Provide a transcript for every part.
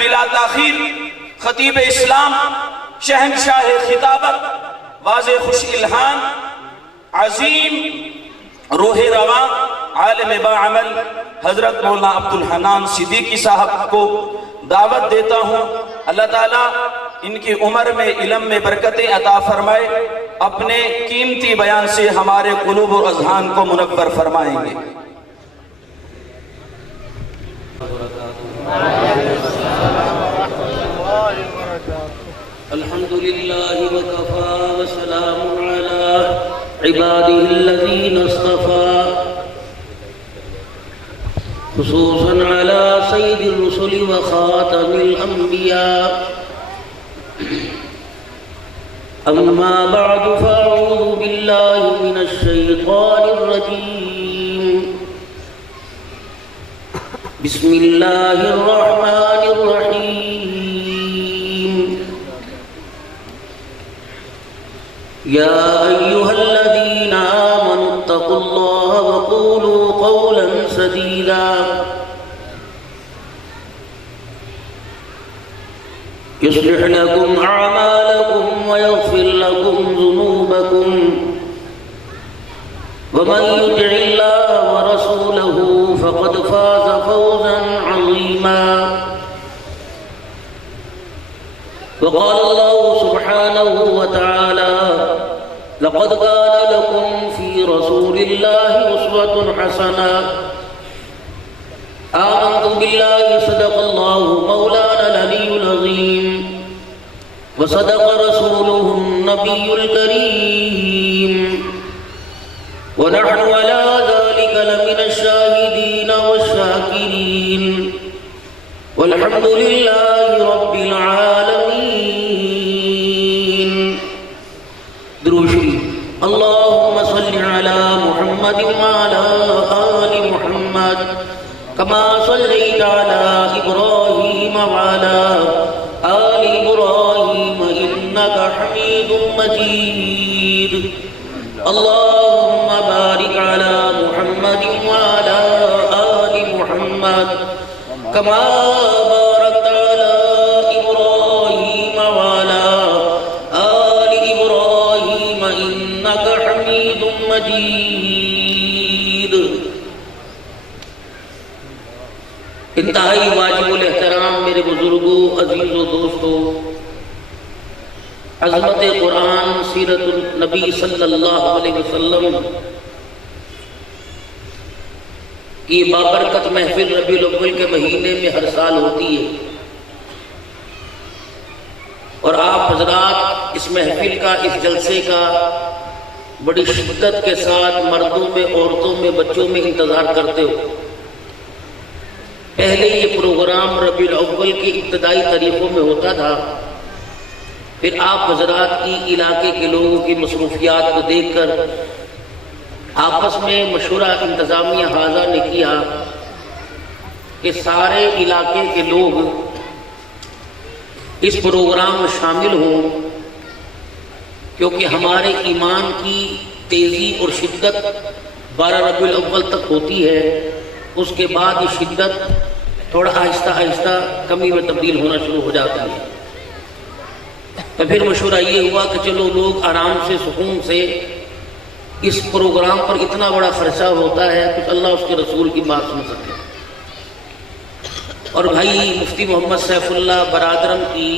بلا تاخیر خطیب اسلام، شہنشاہ خطابت، واضح خوش الہان، عظیم روح رواں، عالم باعمل حضرت مولانا عبدالحنان صدیقی صاحب کو دعوت دیتا ہوں۔ اللہ تعالیٰ ان کی عمر میں علم میں برکتیں عطا فرمائے، اپنے قیمتی بیان سے ہمارے قلوب و اذہان کو منور فرمائیں گے۔ الحمدللہ وکفا وسلام علی عبادہ الذین اصطفا، خصوصاً علی سید الرسل وخاتم الانبیاء، اما بعد فاعوذ باللہ من الشیطان الرجیم، بسم اللہ الرحمن الرحیم، یا ایہا الذین آمنوا اتقوا اللہ وقولوا قولا سدیدا، يصلح لكم أعمالكم ويغفر لكم ذنوبكم، ومن يطع الله ورسوله فقد فاز فوزا عظيما۔ وقال الله سبحانه وتعالى: لقد كان لكم في رسول الله أسوة حسنة، آمنت بالله صدق الله مولانا العلي العظيم، وصدق رسوله النبي الكريم، ونحن على ذلك لمن الشاهدين والشاكرين، والحمد لله رب العالمين۔ درود شریف۔ اللهم صل على محمد وعلى آل محمد كما صليت على إبراهيم وعلى آل إبراهيم إنك حميد مجيد، اللهم بارك على محمد وعلى آل محمد كما باركت على إبراهيم وعلى آل إبراهيم إنك حميد مجيد۔ انتہائی واجب الاحترام میرے بزرگوں، عزیزوں، دوستوں، عظمت قرآن، سیرت النبی صلی اللہ علیہ وسلم کی بابرکت محفل ربیع الاول کے مہینے میں ہر سال ہوتی ہے، اور آپ حضرات اس محفل کا، اس جلسے کا بڑی شدت کے ساتھ مردوں میں، عورتوں میں، بچوں میں انتظار کرتے ہو۔ پہلے یہ پروگرام ربیع الاول کے ابتدائی طریقوں میں ہوتا تھا، پھر آپ حضرات کی علاقے کے لوگوں کی مصروفیات کو دیکھ کر آپس میں مشورہ انتظامیہ حاضر نے کیا کہ سارے علاقے کے لوگ اس پروگرام میں شامل ہوں، کیونکہ ہمارے ایمان کی تیزی اور شدت 12 ربیع الاول تک ہوتی ہے، اس کے بعد یہ شدت تھوڑا آہستہ آہستہ کمی میں تبدیل ہونا شروع ہو جاتی ہے۔ تو پھر مشورہ یہ ہوا کہ چلو لوگ آرام سے، سکون سے، اس پروگرام پر اتنا بڑا خرچہ ہوتا ہے، کچھ اللہ اس کے رسول کی بات سن سکے۔ اور بھائی مفتی محمد سیف اللہ برادرم کی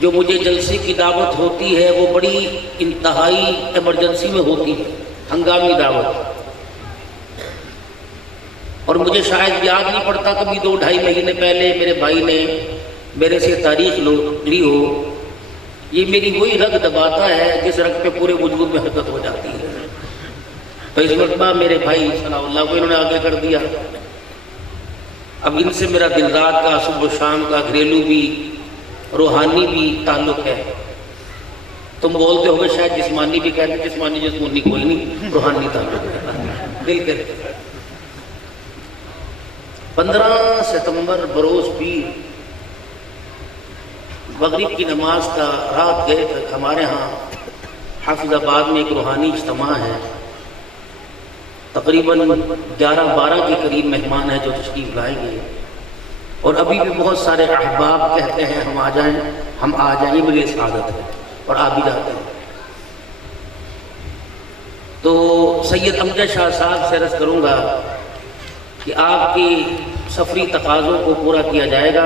جو مجھے جلسے کی دعوت ہوتی ہے وہ بڑی انتہائی ایمرجنسی میں ہوتی ہے، ہنگامی دعوت، اور مجھے شاید یاد نہیں پڑتا کبھی 2-2.5 مہینے پہلے میرے بھائی نے میرے سے تاریخ لی ہو۔ یہ میری وہی رگ دباتا ہے جس رگ پہ پورے وجود میں حرکت ہو جاتی ہے۔ تو اس مرتبہ میرے بھائی ثناء اللہ کو انہوں نے آگے کر دیا۔ اب ان سے میرا دن رات کا، صبح و شام کا، گھریلو بھی، روحانی بھی تعلق ہے۔ تم بولتے ہوگے شاید جسمانی بھی کہتے، جسمانی جسمانی کوئی نہیں، روحانی تعلق ہے دل کے۔ 15 ستمبر بروز پیر مغرب کی نماز کا رات گئے تھے۔ ہمارے ہاں حافظ آباد میں ایک روحانی اجتماع ہے، تقریباً 11-12 کے قریب مہمان ہیں جو تشریف لائیں گے۔ اور ابھی بھی بہت سارے احباب کہتے ہیں ہم آ جائیں، ہم آ جائیں، یہ میری سعادت ہے اور آپ بھی جاتے ہیں۔ تو سید امجد شاہ صاحب سے عرض کروں گا کہ آپ کی سفری تقاضوں کو پورا کیا جائے گا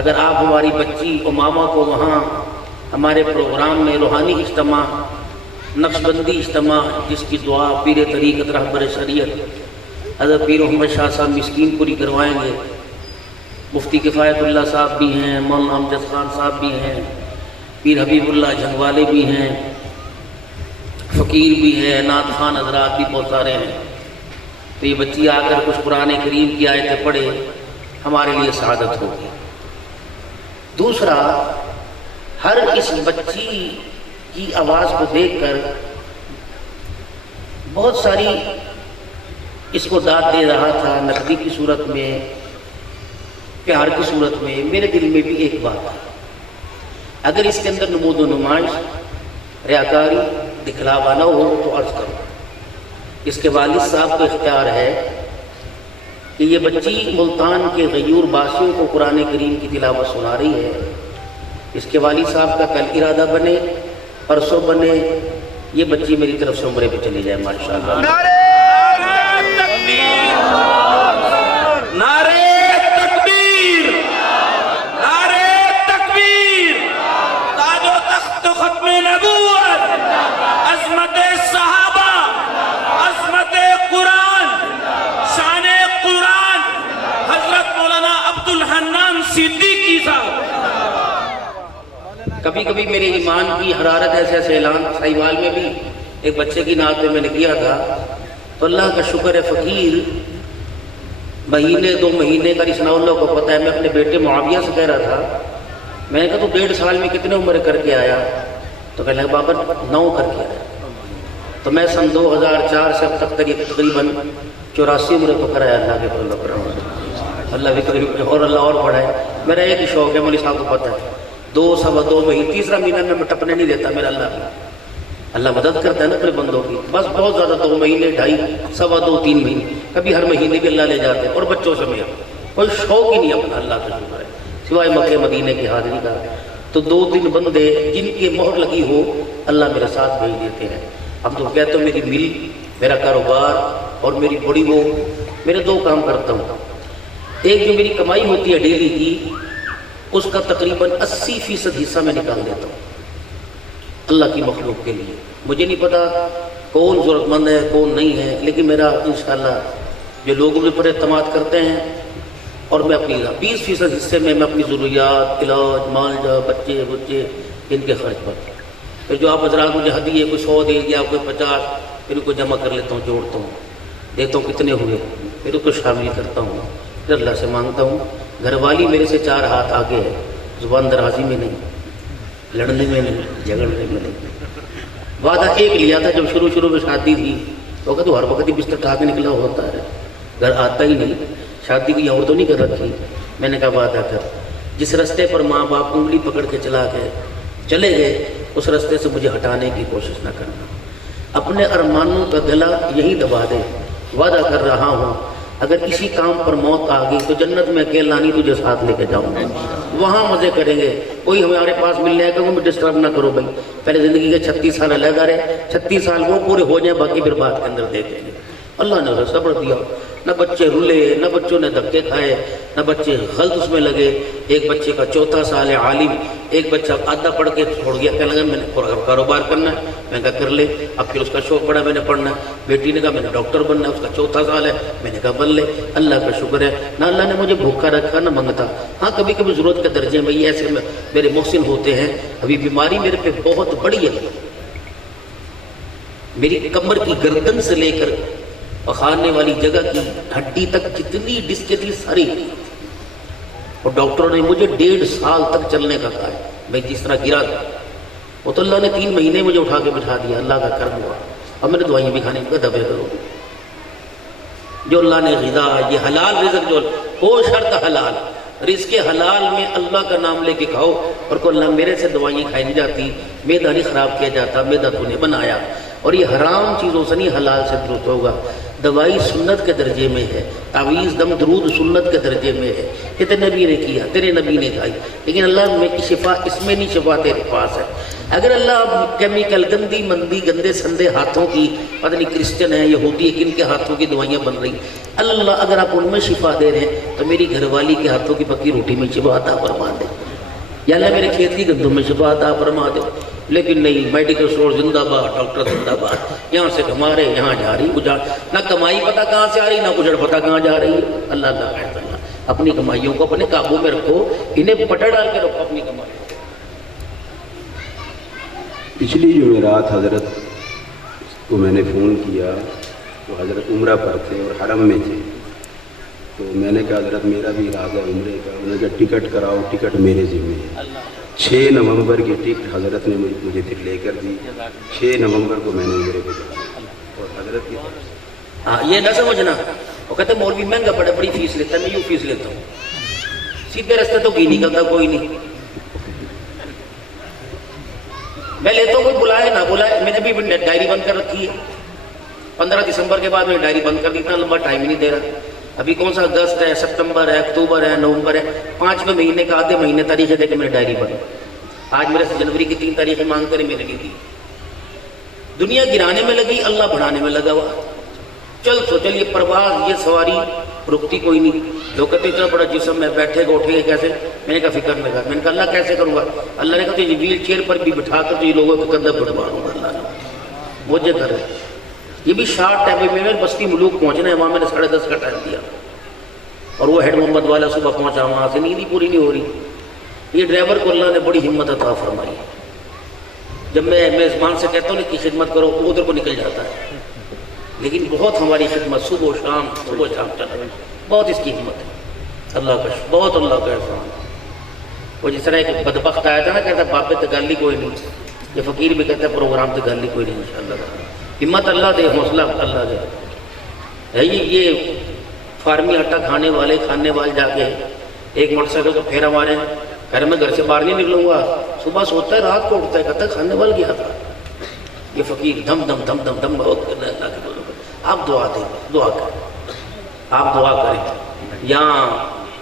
اگر آپ ہماری بچی امامہ کو وہاں ہمارے پروگرام میں روحانی اجتماع، نقشبندی اجتماع، جس کی دعا پیر طریقت رہبر شریعت حضرت پیر محمد شاہ صاحب مسکین پوری کروائیں گے۔ مفتی کفایت اللہ صاحب بھی ہیں، مولانا امجد خان صاحب بھی ہیں، پیر حبیب اللہ جھنگوالے بھی ہیں، فقیر بھی ہے، نعت خوان حضرات بھی بہت سارے ہیں۔ تو یہ بچی آ کر کچھ قرآن کریم کی آیتیں پڑھے، ہمارے لیے سعادت ہوگی۔ دوسرا، ہر اس بچی کی آواز کو دیکھ کر بہت ساری اس کو داد دے رہا تھا، نقدی کی صورت میں، پیار کی صورت میں۔ میرے دل میں بھی ایک بات ہے، اگر اس کے اندر نمود و نمائش، ریاکاری، دکھلاوا نہ ہو تو عرض کرو۔ اس کے والد صاحب کو اختیار ہے کہ یہ بچی ملتان کے غیور باسیوں کو قرآن کریم کی تلاوت سنا رہی ہے۔ اس کے والد صاحب کا کل ارادہ بنے، پرسوں بنے، یہ بچی میری طرف سے عمرے پہ چلی جائے ماشاءاللہ۔ نعرے تکبیر، نعرے تکبیر، تاج و تخت ختم نبوت، عظمت صحابہ، عظمت قرآن، شان قرآن، حضرت مولانا عبدالحنان صدیقی صاحب۔ کبھی کبھی میرے ایمان کی حرارت ایسے ایسے اعلان سائیوال میں بھی ایک بچے کی نعت میں نے کیا تھا، تو اللہ کا شکر ہے فقیر مہینے 2 مہینے کا رسنا اللہ کو پتہ ہے۔ میں اپنے بیٹے معاویہ سے کہہ رہا تھا، میں نے کہا تو 1.5 سال میں کتنے عمرے کر کے آیا؟ تو کہنے لگا بابا 9 کر کے آیا۔ تو میں سن 2004 سے اب تک تقریباً 84 عمرے تو کرایا اللہ کے فضل و کرم سے۔ اللہ بھی قریب اور اللہ اور بڑھائے۔ میرا ایک ہی شوق ہے، مولوی صاحب کو پتہ ہے، 2 سوا 2 مہینے، تیسرا مہینہ میں ٹپنے نہیں دیتا میرا اللہ۔ اللہ مدد کرتا ہے نا اپنے بندوں کی، بس بہت زیادہ 2 مہینے، 2.5، سوا 2، 3 مہینے، کبھی ہر مہینے بھی اللہ لے جاتے ہیں، اور بچوں سے میرا کوئی شوق ہی نہیں اپنا، اللہ کا شکر ہے، سوائے مکہ مدینے کی حاضری کا۔ تو 2-3 بندے جن کی مہر لگی ہو اللہ میرے ساتھ بھیج دیتے ہیں۔ ہم تو کہتے ہیں میری مل، میرا کاروبار اور میری بڑی وہ، میرے 2 کام کرتا ہوں۔ ایک جو میری کمائی ہوتی ہے ڈیلی کی، اس کا تقریباً 80% حصہ میں نکال دیتا ہوں اللہ کی مخلوق کے لیے۔ مجھے نہیں پتا کون ضرورت مند ہے کون نہیں ہے، لیکن میرا انشاءاللہ جو لوگ مجھ پر اعتماد کرتے ہیں، اور میں اپنی 20% حصے میں اپنی ضروریات، علاج، معالجہ، بچے ان کے خرچ پر، پھر جو آپ حضرات مجھے ہدیے کوئی 100 دے دیا، کوئی 50، پھر ان کو جمع کر لیتا ہوں، جوڑتا ہوں، دیکھتا ہوں کتنے ہوئے، پھر ان کو شامل کرتا ہوں، پھر اللہ سے مانگتا ہوں۔ گھر والی میرے سے 4 ہاتھ آگے ہے، زبان درازی میں نہیں، لڑنے میں نہیں، جھگڑنے میں نہیں۔ وعدہ ایک لیا تھا جب شروع میں شادی تھی، تو کہا تو ہر وقت ہی بستر اٹھا کے نکلا ہوتا ہے، گھر آتا ہی نہیں، شادی کی اور تو نہیں کر رکھی۔ میں نے کہا وعدہ کر، جس رستے پر ماں باپ انگلی پکڑ کے چلے گئے، اس رستے سے مجھے ہٹانے کی کوشش نہ کرنا۔ اپنے ارمانوں کا گلا یہی دبا دے، وعدہ کر رہا ہوں اگر کسی کام پر موت آ گئی تو جنت میں اکیلا نہیں تجھے ساتھ لے کے جاؤں گا، وہاں مزے کریں گے، کوئی ہمارے پاس ملنے آئے گا، ڈسٹرب نہ کرو بھائی، پہلے زندگی کے 36 سال علیحدہ رہے، 36 سال وہ پورے ہو جائیں، باقی پھر بعد کے اندر دیکھیں گے۔ اللہ نے اسے صبر دیا، نہ بچے رلے، نہ بچوں نے دھکے کھائے، نہ بچے غلط اس میں لگے۔ ایک بچے کا 4 سال ہے عالم، ایک بچہ آدھا پڑھ کے چھوڑ گیا، کہنے لگا میں نے کاروبار کرنا ہے، میں نے کہا کر لے، اب پھر اس کا شوق پڑا میں نے پڑھنا ہے۔ بیٹی نے کہا میں نے ڈاکٹر بننا ہے، اس کا 4 سال ہے، میں نے کہا بن لے۔ اللہ کا شکر ہے، نہ اللہ نے مجھے بھوکا رکھا نہ منگتا۔ ہاں کبھی کبھی ضرورت کے درجے میں یہ ایسے میرے محسن ہوتے ہیں۔ ابھی بیماری میرے پہ بہت بڑی ہے، میری کمر کی گردن سے لے کر پخانے والی جگہ کی ہڈی تک جتنی ڈسک تھی ساری، اور ڈاکٹروں نے مجھے 1.5 سال تک چلنے کا کہا ہے۔ میں جس طرح گرا تھا وہ تو اللہ نے 3 مہینے مجھے اٹھا کے بٹھا دیا، اللہ کا کرم ہوا۔ اب میں نے دعائیں بھی کھانے کا دبے کرو، جو اللہ نے غذا، یہ حلال رزق جو ہو شرط حلال، رزق حلال میں اللہ کا نام لے کے کھاؤ، اور کو اللہ میرے سے دوائیں کھائی نہیں جاتی، معدہ نہیں خراب کیا جاتا، معدہ تو نے بنایا، اور یہ حرام چیزوں سے نہیں حلال سے درست ہوگا۔ دوائی سنت کے درجے میں ہے، تعویذ دم درود سنت کے درجے میں ہے، یہ تیرے نبی نے کیا، تیرے نبی نے کھائی، لیکن اللہ میں کی شفا اس میں نہیں، شفا تیرے پاس ہے۔ اگر اللہ کیمیکل گندی مندی گندے سندے ہاتھوں کی، پتہ نہیں کرسچن ہے یہودی ہے کن کے ہاتھوں کی دوائیاں بن رہی، اللہ اگر آپ ان میں شفا دے رہے ہیں تو میری گھر والی کے ہاتھوں کی پکی روٹی میں شفا عطا فرما دے، یا اللہ میرے کھیت کی گندوں میں شفا عطا فرما دے۔ لیکن نہیں، میڈیکل اسٹور زندہ باد، ڈاکٹر زندہ باد، یہاں سے کما رہے یہاں جا رہی، اجاڑ نہ کمائی پتہ کہاں سے آ رہی، نہ اجڑ پتہ کہاں جا رہی ہے۔ اللہ اللہ اپنی کمائیوں کو اپنے قابو میں رکھو، انہیں پٹا ڈال کے رکھو اپنی کمائیوں۔ پچھلی جمعرات حضرت کو میں نے فون کیا تو حضرت عمرہ پر تھے اور حرم میں تھے، تو میں نے کہا حضرت میرا بھی ارادہ ہے عمرے کا، انہوں نے کہا ٹکٹ کراؤ، ٹکٹ میرے ذمہ ہے۔ 6 نومبر کی ٹکٹ حضرت نے مجھے پھر لے کر دی، 6 نومبر کو میں نے عمرے کو جانا اور حضرت کی ہاں یہ نہ سمجھنا، وہ کہتے ہیں مولوی مہنگا پڑے بڑی فیس لیتا ہے، میں یوں فیس لیتا ہوں، سیدھے رستے تو گھی نکلتا کوئی نہیں، میں لیتا ہوں، کوئی بلائے نہ بلائے، میں نے بھی ڈائری بند کر رکھی ہے، 15 دسمبر کے بعد میں نے ڈائری بند کر دی، اتنا لمبا ٹائم ہی نہیں دے رہا، ابھی کون سا اگست ہے، ستمبر ہے، اکتوبر ہے، نومبر ہے، 5ویں مہینے کا آدھے مہینے تاریخیں دے کے میں نے ڈائری بند، آج میرے سے جنوری کی 3 تاریخیں مانگ کر میں نے نہیں دی۔ دنیا گرانے میں لگی، اللہ بڑھانے میں لگا ہوا، چل سو چلیے پرواز، یہ سواری رکتی کوئی نہیں، لوگ کہتے اتنا بڑا جسم میں بیٹھے گا اٹھے گا کیسے، میں نے کہا فکر میں کہا، میں نے کہا اللہ کیسے کروں گا، اللہ نے کہا تو یہ ویل چیئر پر بھی بٹھا کر تو یہ لوگوں کے کندھے بٹھواؤں گا، اللہ نے مجھے کرے، یہ بھی شارٹ ٹائم میں بستی ملوک پہنچنا ہے، وہاں میں نے 10:30 کا ٹائم دیا، اور وہ ہیڈ محمد والا صبح پہنچا، وہاں سے نیند ہی پوری نہیں ہو رہی۔ یہ ڈرائیور کو اللہ نے بڑی ہمت عطا فرمائی، جب میں میزبان سے کہتا ہوں کہ خدمت کرو وہ ادھر کو نکل جاتا ہے، لیکن بہت ہماری خدمت صبح و شام چل رہی ہے، بہت اس کی ہمت ہے، اللہ کا بہت اللہ کا احسان۔ وہ جس طرح ایک بدبخت آیا تھا نا، کہتا بابے تو گل ہی کوئی نہیں، یہ فقیر بھی کہتا ہے پروگرام تو گل ہی کوئی نہیں، انشاءاللہ ہمت اللہ دے، حوصلہ اللہ دے ہے۔ یہ فارمی آٹا کھانے والے جا کے ایک موٹر سائیکل کو پھیرا مارے، کہہ رہے میں گھر سے باہر نہیں نکلوں گا، صبح سوتا ہے رات کو اٹھتا ہے، کہتا ہے کھانے وال گیا تھا۔ یہ فقیر دم دم دم دم دم بہت کرنا ہے اللہ کے بولوں، آپ دعا دیں، دعا کریں، آپ دعا کریں۔ یہاں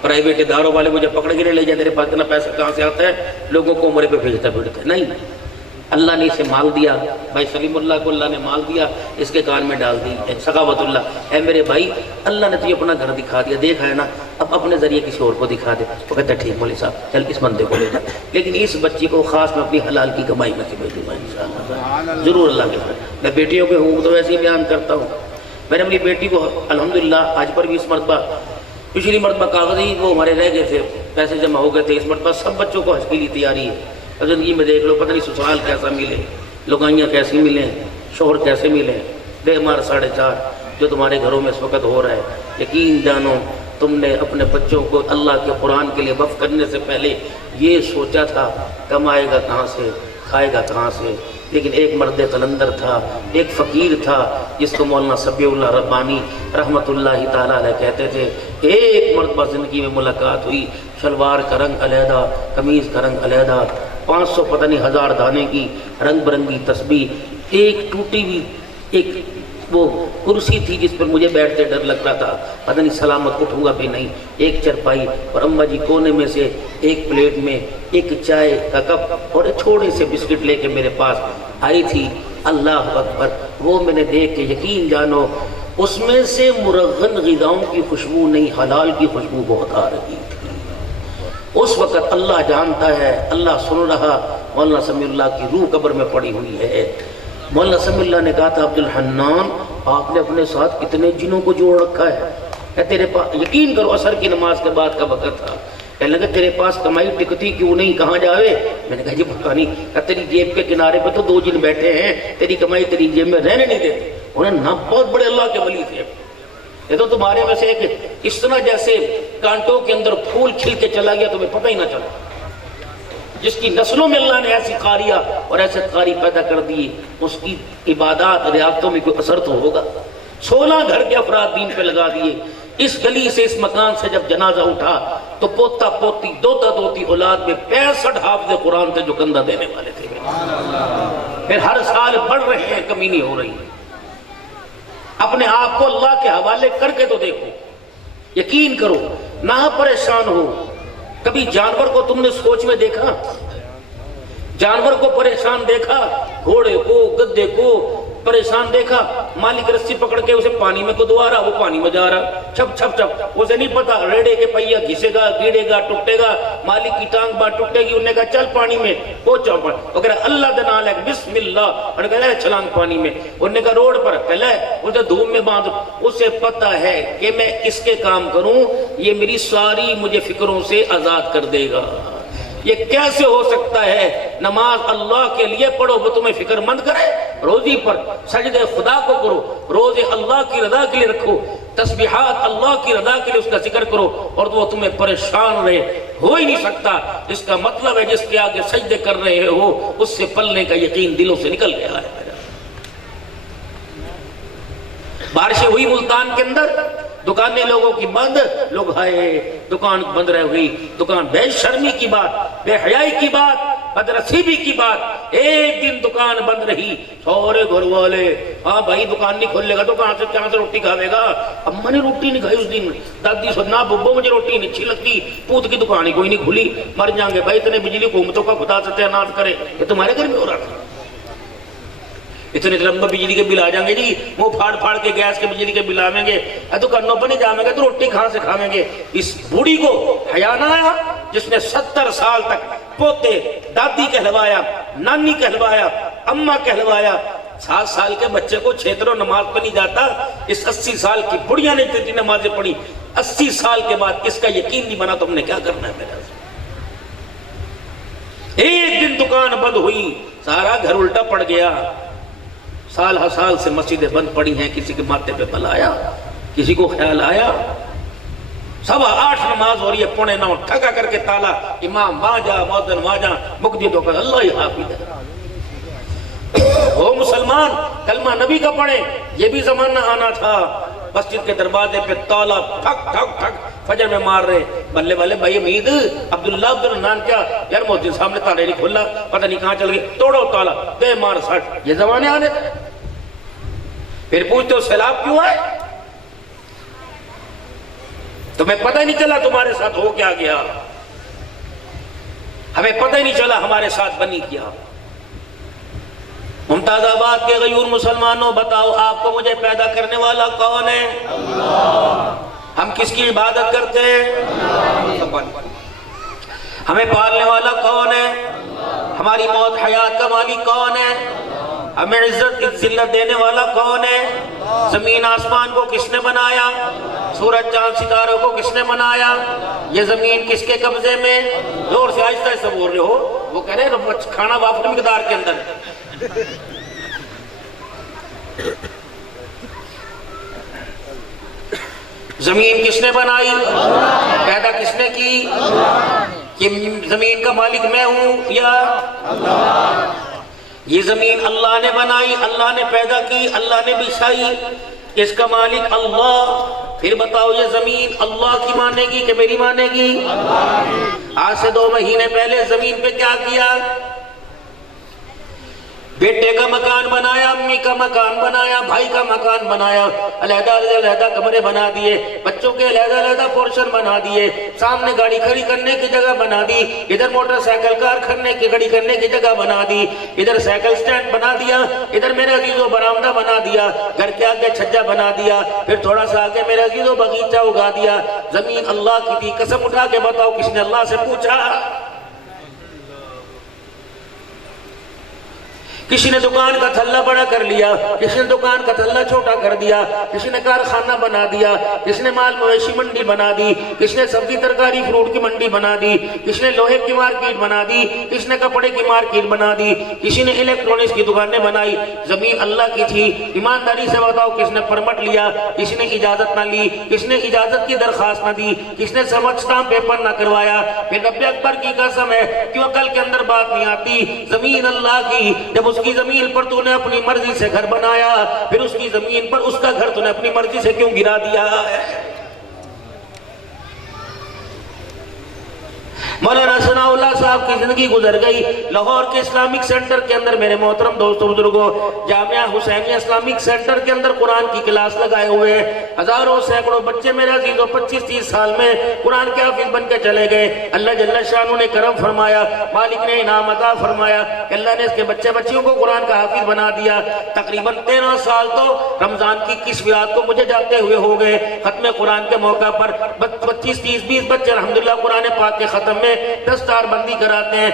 پرائیویٹ اداروں والے مجھے پکڑ کے لے جائیں، تیرے پاس اتنا پیسہ کہاں سے آتا ہے، لوگوں کو عمرے پہ بھیجتا پھرتا ہے، نہیں، اللہ نے اسے مال دیا، بھائی سلیم اللہ کو اللہ نے مال دیا، اس کے کان میں ڈال دی سخاوت اللہ، اے میرے بھائی اللہ نے تجھے اپنا گھر دکھا دیا، دیکھا ہے نا، اب اپنے ذریعے کسی اور کو دکھا دے۔ وہ کہتا ہے ٹھیک مولوی صاحب چل اس بندے کو لے جا، لیکن اس بچی کو خاص میں اپنی حلال کی کمائی میں سے بھیجوں گا انشاءاللہ، ضرور اللہ کے ساتھ۔ میں بیٹیوں کے حقوق تو ویسے ہی بیان کرتا ہوں، میں نے اپنی بیٹی کو الحمدللہ آج پر بھی اس مرتبہ، پچھلی مرتبہ کاغذی وہ ہمارے رہ گئے تھے، پیسے جمع ہو گئے تھے، اس مرتبہ سب بچوں کو حج کے لیے تیاری ہے۔ زندگی میں دیکھ لو، پتہ نہیں سسرال کیسا ملے، لگائیاں کیسی ملیں، شوہر کیسے ملیں، 2.5 4.5 جو تمہارے گھروں میں اس وقت ہو رہا ہے، یقین جانو تم نے اپنے بچوں کو اللہ کے قرآن کے لیے وقف کرنے سے پہلے یہ سوچا تھا کمائے گا کہاں سے، کھائے گا کہاں سے، لیکن ایک مرد قلندر تھا، ایک فقیر تھا جس کو مولانا سبیع اللہ ربانی رحمۃ اللہ تعالیٰ علیہ کہتے تھے، ایک مرتبہ زندگی میں ملاقات ہوئی، شلوار کا رنگ علیحدہ، قمیض کا رنگ علیحدہ، 500 پتہ نہیں 1000 دانے کی رنگ برنگی تسبیح، ایک ٹوٹی ہوئی ایک وہ کرسی تھی جس پر مجھے بیٹھتے ڈر لگ رہا تھا، پتہ نہیں سلامت اٹھوں گا بھی نہیں، ایک چرپائی، اور اماں جی کونے میں سے ایک پلیٹ میں ایک چائے کا کپ اور چھوٹے سے بسکٹ لے کے میرے پاس آئی تھی۔ اللہ اکبر، وہ میں نے دیکھ کے یقین جانو اس میں سے مرغن غذاؤں کی خوشبو نہیں، حلال کی خوشبو بہت آ رہی تھی۔ اس وقت اللہ جانتا ہے، اللہ سن رہا، مولانا سمیع اللہ کی روح قبر میں پڑی ہوئی ہے۔ مولانا سمیع اللہ نے کہا تھا عبدالحنان آپ نے اپنے ساتھ کتنے جنوں کو جوڑ رکھا ہے، کہ تیرے پاس یقین کرو عصر کی نماز کے بعد کا وقت تھا، کہنے لگا تیرے پاس کمائی ٹکتی کیوں نہیں، کہاں جاوے؟ میں نے کہا جی پتہ نہیں، کہ تیری جیب کے کنارے پہ تو 2 جن بیٹھے ہیں، تیری کمائی تیری جیب میں رہنے نہیں دیتے۔ انہیں نہ بہت بڑے اللہ کے ولی تھے، یہ تو تمہارے میں سے ایک اس طرح جیسے کانٹوں کے اندر پھول کھل کے چلا گیا تمہیں پتہ ہی نہ چلا، جس کی نسلوں میں اللہ نے ایسی قاریہ اور ایسے قاری پیدا کر دی، اس کی عبادات ریاستوں میں کوئی اثر تو ہوگا۔ 16 گھر کے افراد دین پہ لگا دیے، اس گلی سے اس مکان سے جب جنازہ اٹھا تو پوتا پوتی دوتا دوتی اولاد میں 65 حافظ قرآن تھے جو کندھا دینے والے تھے، پھر ہر سال بڑھ رہے ہیں، کمی نہیں ہو رہی۔ اپنے آپ کو اللہ کے حوالے کر کے تو دیکھو، یقین کرو، نہ پریشان ہو۔ کبھی جانور کو تم نے سوچ میں دیکھا؟ جانور کو پریشان دیکھا؟ گھوڑے کو، گدے کو پریشان دیکھا؟ مالک رسی پکڑ کے اسے پانی میں کدوا رہا، وہ پانی میں جا رہا، چھپ چھپ چھپ، اسے نہیں پتا ریڑے کے پہیا گھسے گا، گیڑے گا، ٹوٹے گا، مالک کی ٹانگ بات ٹوٹے گی، انہوں نے کہا چل پانی میں، وہ چل پڑ، وہ کہہ رہا اللہ دنا لگ بسم اللہ، انہوں نے کہا چھلانگ پانی میں، انہوں نے کہا روڈ پر پہلے اسے دھوپ میں باندھ، اسے پتا ہے کہ میں کس کے کام کروں، یہ میری ساری مجھے فکروں سے آزاد کر دے گا۔ یہ کیسے ہو سکتا ہے؟ نماز اللہ کے لیے پڑھو، وہ تمہیں فکر مند کرے، روزی پر سجدے خدا کو کرو، روزے اللہ کی رضا کے لیے رکھو، تسبیحات اللہ کی رضا کے لیے اس کا ذکر کرو، اور وہ تمہیں پریشان رہے، ہو ہی نہیں سکتا۔ اس کا مطلب ہے جس کے آگے سجدے کر رہے ہو اس سے پلنے کا یقین دلوں سے نکل گیا ہے۔ بارشیں ہوئی ملتان کے اندر، دکانیں لوگوں کی بند، لوگ ہائے دکان بند رہ ہوئی، دکان بے شرمی کی بات، بے حیائی کی بات، بدنصیبی کی بات، ایک دن دکان بند رہی، سارے گھر والے ہاں بھائی دکان نہیں کھولے گا تو کہاں سے روٹی کھاوے گا؟ اماں نے روٹی نہیں کھائی اس دن، دادی سنا ببو مجھے روٹی نہیں اچھی لگتی، پوت کی دکان ہی کوئی نہیں کھلی، مر جائیں گے بھائی، اتنے بجلی حکومتوں کا خدا ستیاناش کرے، یہ تمہارے گھر میں ہو رہا تھا؟ اتنے لمبا بجلی کے بل آ جائیں گے جی، وہ پھاڑ پھاڑ کے گیس کے بجلی کے بل آویں گے، دکانوں پر نہیں جائیں گے تو روٹی کہاں سے کھاویں گے؟ اس بوڑھی کو حیا نہ آیا جس نے 70 سال تک پوتے دادی کہلوایا، نانی کہلوایا، اماں کہلوایا، 7 سال کے بچے کو چھیتروں نماز پہ نہیں جاتا، اس 80 سال کی بڑھیا نے اتنی نمازیں پڑھی، 80 سال کے بعد اس کا یقین نہیں بنا، تم نے کیا کرنا ہے میرا؟ ایک دن دکان بند ہوئی، سارا گھر الٹا پڑ گیا، سال ہر سال سے مسجدیں بند پڑی ہیں، کسی کے ماتھے پہ بل آیا، کسی کو خیال آیا، 8:15 نماز ہو رہی ہے، 8:45 ٹھگا کر کے تالا، امام وہاں جا، مؤذن وہاں جا، مقتدی تو کہ اللہ ہی حافظ ہے۔ ہو مسلمان، کلمہ نبی کا پڑھیں، یہ بھی زمانہ آنا تھا، مسجد کے دروازے پہ تالا ٹھک ٹھک ٹھک فجر میں مار رہے، بلے بلے بھائی امید عبداللہ عبدالرحمن کیا یار مؤذن صاحب نے تالے نہیں کھولا، پتہ نہیں کہاں چل گئی، توڑو تالا، دے مار سٹ، یہ زمانے آنے تھے۔ پھر پوچھتے ہو سیلاب کیوں آئے؟ تمہیں پتہ ہی نہیں چلا تمہارے ساتھ ہو کیا گیا، ہمیں پتہ ہی نہیں چلا ہمارے ساتھ بنی کیا۔ ممتاز آباد کے غیور مسلمانوں بتاؤ آپ کو مجھے پیدا کرنے والا کون ہے؟ اللہ۔ ہم کس کی عبادت کرتے ہیں؟ ہمیں پالنے والا کون ہے؟ ہماری موت حیات کا مالک کون ہے؟ ہمیں عزت ذلت دینے والا کون ہے؟ زمین آسمان کو کس نے بنایا؟ سورج چاند ستاروں کو کس نے بنایا؟ یہ زمین کس کے قبضے میں؟ زور سے آہستہ سے بول رہے ہو، وہ کہہ رہے ہیں کھانا وافر مقدار کے اندر۔ زمین کس نے بنائی؟ پیدا کس نے کی؟ یہ زمین کا مالک میں ہوں یا اللہ؟ یہ زمین اللہ نے بنائی، اللہ نے پیدا کی، اللہ نے بچھائی، اس کا مالک اللہ۔ پھر بتاؤ یہ زمین اللہ کی مانے گی کہ میری مانے گی؟ آج سے 2 مہینے پہلے زمین پہ کیا کیا؟ بیٹے کا مکان بنایا، امی کا مکان بنایا، بھائی کا مکان بنایا، علیحدہ علیحدہ کمرے بنا دیے، بچوں کے علیحدہ علیحدہ پورشن بنا دیے، سامنے گاڑی کھڑی کرنے کی جگہ بنا دی، ادھر موٹر سائیکل کار کھڑی کرنے کی جگہ بنا دی، ادھر سائیکل سٹینڈ بنا دیا، ادھر میرے عزیزو برآمدہ بنا دیا، گھر کے آگے چھجا بنا دیا، پھر تھوڑا سا آگے میرے عزیزو باغیچہ اگا دیا۔ زمین اللہ کی تھی، قسم اٹھا کے بتاؤ کس نے اللہ سے پوچھا؟ کسی نے دکان کا تھلہ بڑا کر لیا، کسی نے دکان کا تھلہ چھوٹا کر دیا، کسی نے کارخانہ بنا دیا، کسی نے مال مویشی منڈی بنا دی، کسی نے سبزی ترکاری فروٹ کی منڈی بنا دی، کسی نے لوہے کی مارکیٹ بنا دی، کسی نے کپڑے کی مارکیٹ بنا دی، کسی نے الیکٹرونکس کی دکانیں بنائی۔ زمین اللہ کی تھی، ایمانداری سے بتاؤ کس نے پرمٹ لیا، کسی نے اجازت نہ لی، کس نے اجازت کی درخواست نہ دی، کس نے سمجھ اسٹامپ پیپر نہ کروایا؟ پھر رب اکبر کی قسم ہے کیوں عقل کے اندر بات نہیں آتی؟ زمین اللہ کی، جب اس کی زمین پر تو نے اپنی مرضی سے گھر بنایا، پھر اس کی زمین پر اس کا گھر تو نے اپنی مرضی سے کیوں گرا دیا ہے؟ مولانا ثناءاللہ صاحب کی زندگی گزر گئی لاہور کے اسلامک سینٹر کے اندر میرے محترم دوستوں بزرگوں، جامعہ حسینیہ اسلامک سینٹر کے اندر قرآن کی کلاس لگائے ہوئے ہزاروں سینکڑوں بچے میرے عزیزوں 25-30 سال میں قرآن کے حافظ بن کے چلے گئے۔ اللہ جل شانہ نے کرم فرمایا، مالک نے انعام عطا فرمایا کہ اللہ نے اس کے بچے بچیوں کو قرآن کا حافظ بنا دیا۔ تقریباً 13 سال تو رمضان کی 21ویں رات کو مجھے جاتے ہوئے ہو گئے۔ ختم قرآن کے موقع پر 25-30-20 بچے الحمدللہ قرآن پاک کے ختم میں دستار بندی کراتے ہیں۔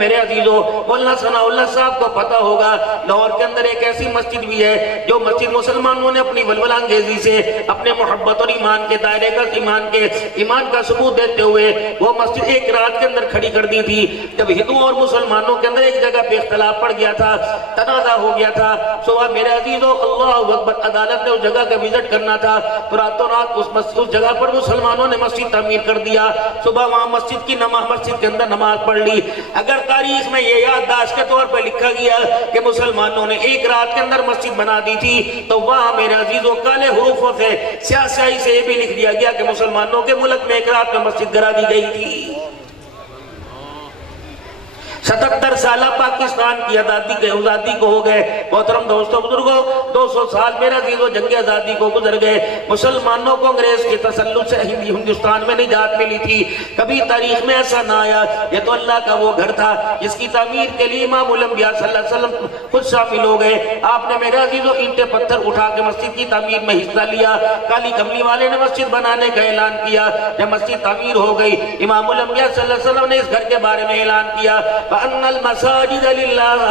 میرے عزیزوں، مولانا ثناءاللہ صاحب کو پتہ ہوگا لاہور کے اندر ایک ایسی مسجد بھی ہے جو مسجد مسلمانوں نے اپنی ولولہ انگیزی سے اپنے محبت اور ایمان کے دائرے کا ایمان کا ثبوت دیتے ہوئے وہ مسجد ایک رات کے اندر کھڑی کر دی تھی۔ جب ہندوؤں اور مسلمانوں کے اندر ایک جگہ پہ اختلاف پڑ گیا تھا، تنازع ہو گیا تھا، صبح میرے عزیزوں اللہ اکبر عدالت نے اس جگہ کا وزٹ کرنا تھا تو راتوں رات اس جگہ پر مسلمانوں نے مسجد تعمیر کر دیا۔ صبح وہاں مسجد کے اندر نماز پڑھ لی۔ اگر تاریخ میں یہ یادداشت کے طور پر لکھا گیا کہ مسلمانوں نے ایک رات کے اندر مسجد بنا دی تھی تو وہاں میرے عزیزوں کالے حروفوں سے سیاسی سے یہ بھی لکھ دیا گیا کہ مسلمانوں کے ملک میں ایک رات میں مسجد گرا دی گئی تھی۔ 77 سالہ پاکستان کی آزادی کو ہو گئے محترم دوستوں بزرگوں، 200 سال میرا عزیزوں جنگ آزادی کو گزر گئے۔ مسلمانوں کو انگریز کے تسلط سے ہندوستان میں نجات ملی تھی، کبھی تاریخ میں ایسا نہ آیا۔ یہ تو اللہ کا وہ گھر تھا جس کی تعمیر کے لیے امام الانبیاء صلی اللہ علیہ وسلم خود شامل ہو گئے۔ آپ نے میرے عزیزوں اینٹیں پتھر اٹھا کے مسجد کی تعمیر میں حصہ لیا۔ کالی کملی والے نے مسجد بنانے کا اعلان کیا۔ جب مسجد تعمیر ہو گئی امام الانبیاء صلی اللہ علیہ وسلم نے اس گھر کے بارے میں اعلان کیا وَأَنَّ الْمَسَاجِدَ لِلَّهِ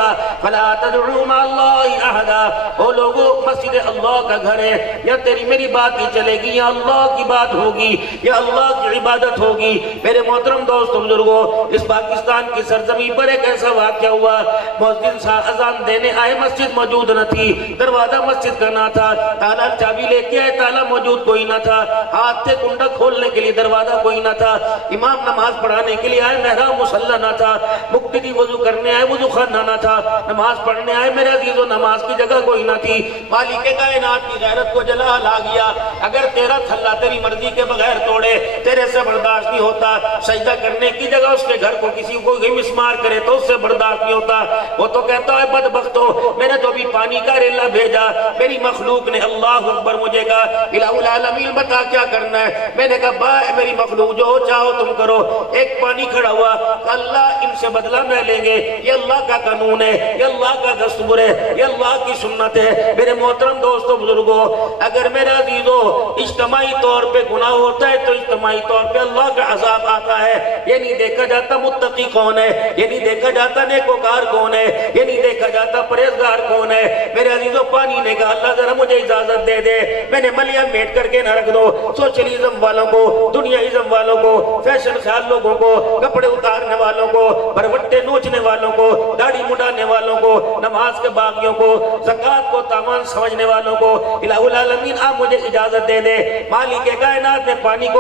فَلَا تَدْعُوا مَعَ اللَّهِ أَحَدًا۔ او لوگو مسجد اللہ کا گھر ہے، یا تیری میری بات ہی چلے گی یا اللہ کی بات ہوگی یا اللہ کی عبادت ہوگی۔ میرے محترم دوستوں بزرگوں، اس پاکستان کی سرزمین پر ایک ایسا واقعہ ہوا، مؤذن اذان دینے آئے، مسجد موجود نہ تھی، دروازہ مسجد کا نہ تھا، تالا چابی لے کے آئے، تالا موجود کوئی نہ تھا، ہاتھ سے کنڈا کھولنے کے لیے دروازہ کوئی نہ تھا، امام نماز پڑھانے کے لیے آئے، محراب مصلی نہ تھا، مقتدی وضو کرنے آئے، وضو خانہ نہ تھا، نماز پڑھنے آئے میرے عزیزوں نماز کی جگہ کوئی نہ تھی۔ مالک کائنات کی غیرت کو جلال آ گیا، اگر تیرا تھلا تیری مرضی کے بغیر توڑے تیرے سے برداشت نہیں ہوتا، سجدہ کرنے کی جگہ اس کے گھر کو کسی کو مسمار کرے تو اس سے برداشت نہیں ہوتا۔ وہ تو کہتا ہے بدبختو، میں نے تو بھی پانی کا ریلا بھیجا، میری مخلوق نے اللہ اکبر مجھے کہا الہ العالمین بتا کیا کرنا ہے، میں نے کہا با میری مخلوق جو چاہو تم کرو۔ ایک پانی کھڑا ہوا، اللہ ان سے بدلہ میں لیں گے، یہ اللہ کا قانون ہے، یہ اللہ کا دستور ہے، یہ اللہ کی سنت ہے۔ میرے محترم دوستوں بزرگوں، اگر میرے عزیزوں اجتماعی طور پہ گناہ ہوتا ہے تو اجتماعی طور پہ اللہ کا عذاب آتا ہے۔ یہ نہیں دیکھا جاتا متقی کون ہے، یہ نہیں دیکھا جاتا نیکوکار کون ہے، یہ نہیں دیکھا جاتا پرہیزگار کون ہے۔ میرے عزیزوں پانی نے کہا اللہ ذرا مجھے اجازت دے دے، میں نے ملیاں میٹ کر کے نہ رکھ دو۔ سوشلزم والوں کو، دنیائزم والوں کو، فیشن خیال لوگوں کو، کپڑے اتارنے والوں کو، بروٹے نوچنے والوں کو، داڑھی مڈانے والوں کو، نماز کے باغیوں کو، زکوٰۃ کو تاوان سمجھنے والوں کو الہ العالمین آپ مجھے اجازت دے دے۔ مالک کائنات نے پانی کو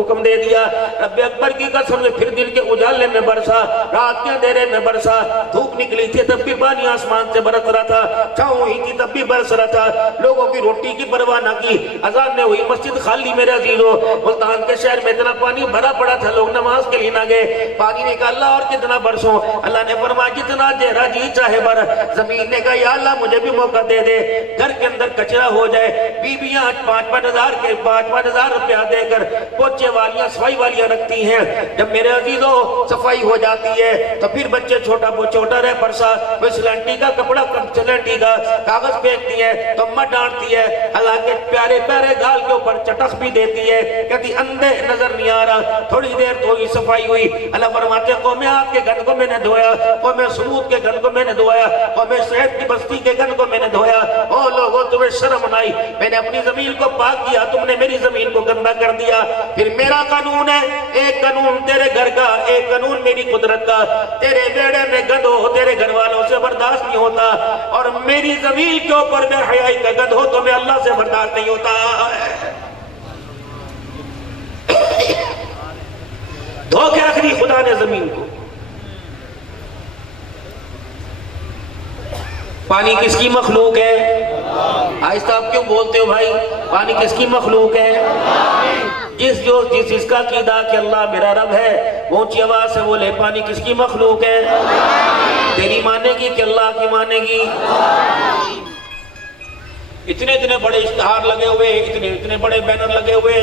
حکم دے دیا، رب اکبر کی قسم نے پھر دن کے اجالے میں برسا، رات کے اندھیرے میں برسا، دھوپ نکلی تھی تب بھی پانی آسمان سے برس رہا تھا، چھاؤں ہوئی تھی تب بھی برس رہا تھا، لوگوں کی روٹی کی پرواہ نہ کی۔ اذان نے ہوئی مسجد خالی میرے عزیزوں، ملتان کے شہر میں اتنا پانی بھرا پڑا تھا لوگ نماز کے لیے نہ گئے۔ پانی نے کہا اللہ اور کتنا برسوں؟ اللہ نے فرمایا جتنا جہرا جی چاہے بر۔ زمین نے کہا یا اللہ مجھے بھی موقع دے دے، گھر کے اندر کچرا ہو جائے، بیویاں 5,000 روپیہ دے کر پوچھے والیاں صفائی والیاں رکھتی ہیں، جب میرے عزیزوں صفائی ہو جاتی ہے تو پھر بچے چھوٹا رہ پرسا وہ سلنٹی کا کپڑا سلنٹی کا کاغذ پھینکتی ہے تو اماں ڈانٹتی ہے، حالانکہ پیارے پیارے گال کے اوپر چٹخ بھی دیتی ہے، کہتی اندھے نظر نہیں آ رہا، تھوڑی دیر تو ہوئی صفائی ہوئی۔ اللہ فرماتے قوم عاد کے گند کو میں نے دھویا، قوم سمود کے گند کو میں نے دھویا، قوم شعیب کی بستی کے گند کو میں نے دھویا۔ او لوگوں تمہیں شرم نہ آئی، میں نے اپنی زمین کو پاک کیا، تم نے میری زمین کو گندا کر دیا۔ پھر میرا قانون ہے، ایک قانون تیرے گھر کا، ایک قانون میری قدرت کا، تیرے بیڑے میں گند ہو تیرے گھر والوں سے برداشت نہیں ہوتا، اور میری زمین کے اوپر بے حیائی کا گند ہو تو میں اللہ سے برداشت نہیں ہوتا۔ دھوکے آخری خدا نے زمین کو۔ پانی کس کی مخلوق ہے؟ آہستہ آپ کیوں بولتے ہو بھائی؟ پانی کس کی مخلوق ہے؟ جس کا عقیدہ کہ اللہ میرا رب ہے وہ اونچی آواز سے بولے پانی کس کی مخلوق ہے؟ تیری مانے گی کہ اللہ کی مانے گی؟ اتنے بڑے اشتہار لگے ہوئے، اتنے بڑے بینر لگے ہوئے.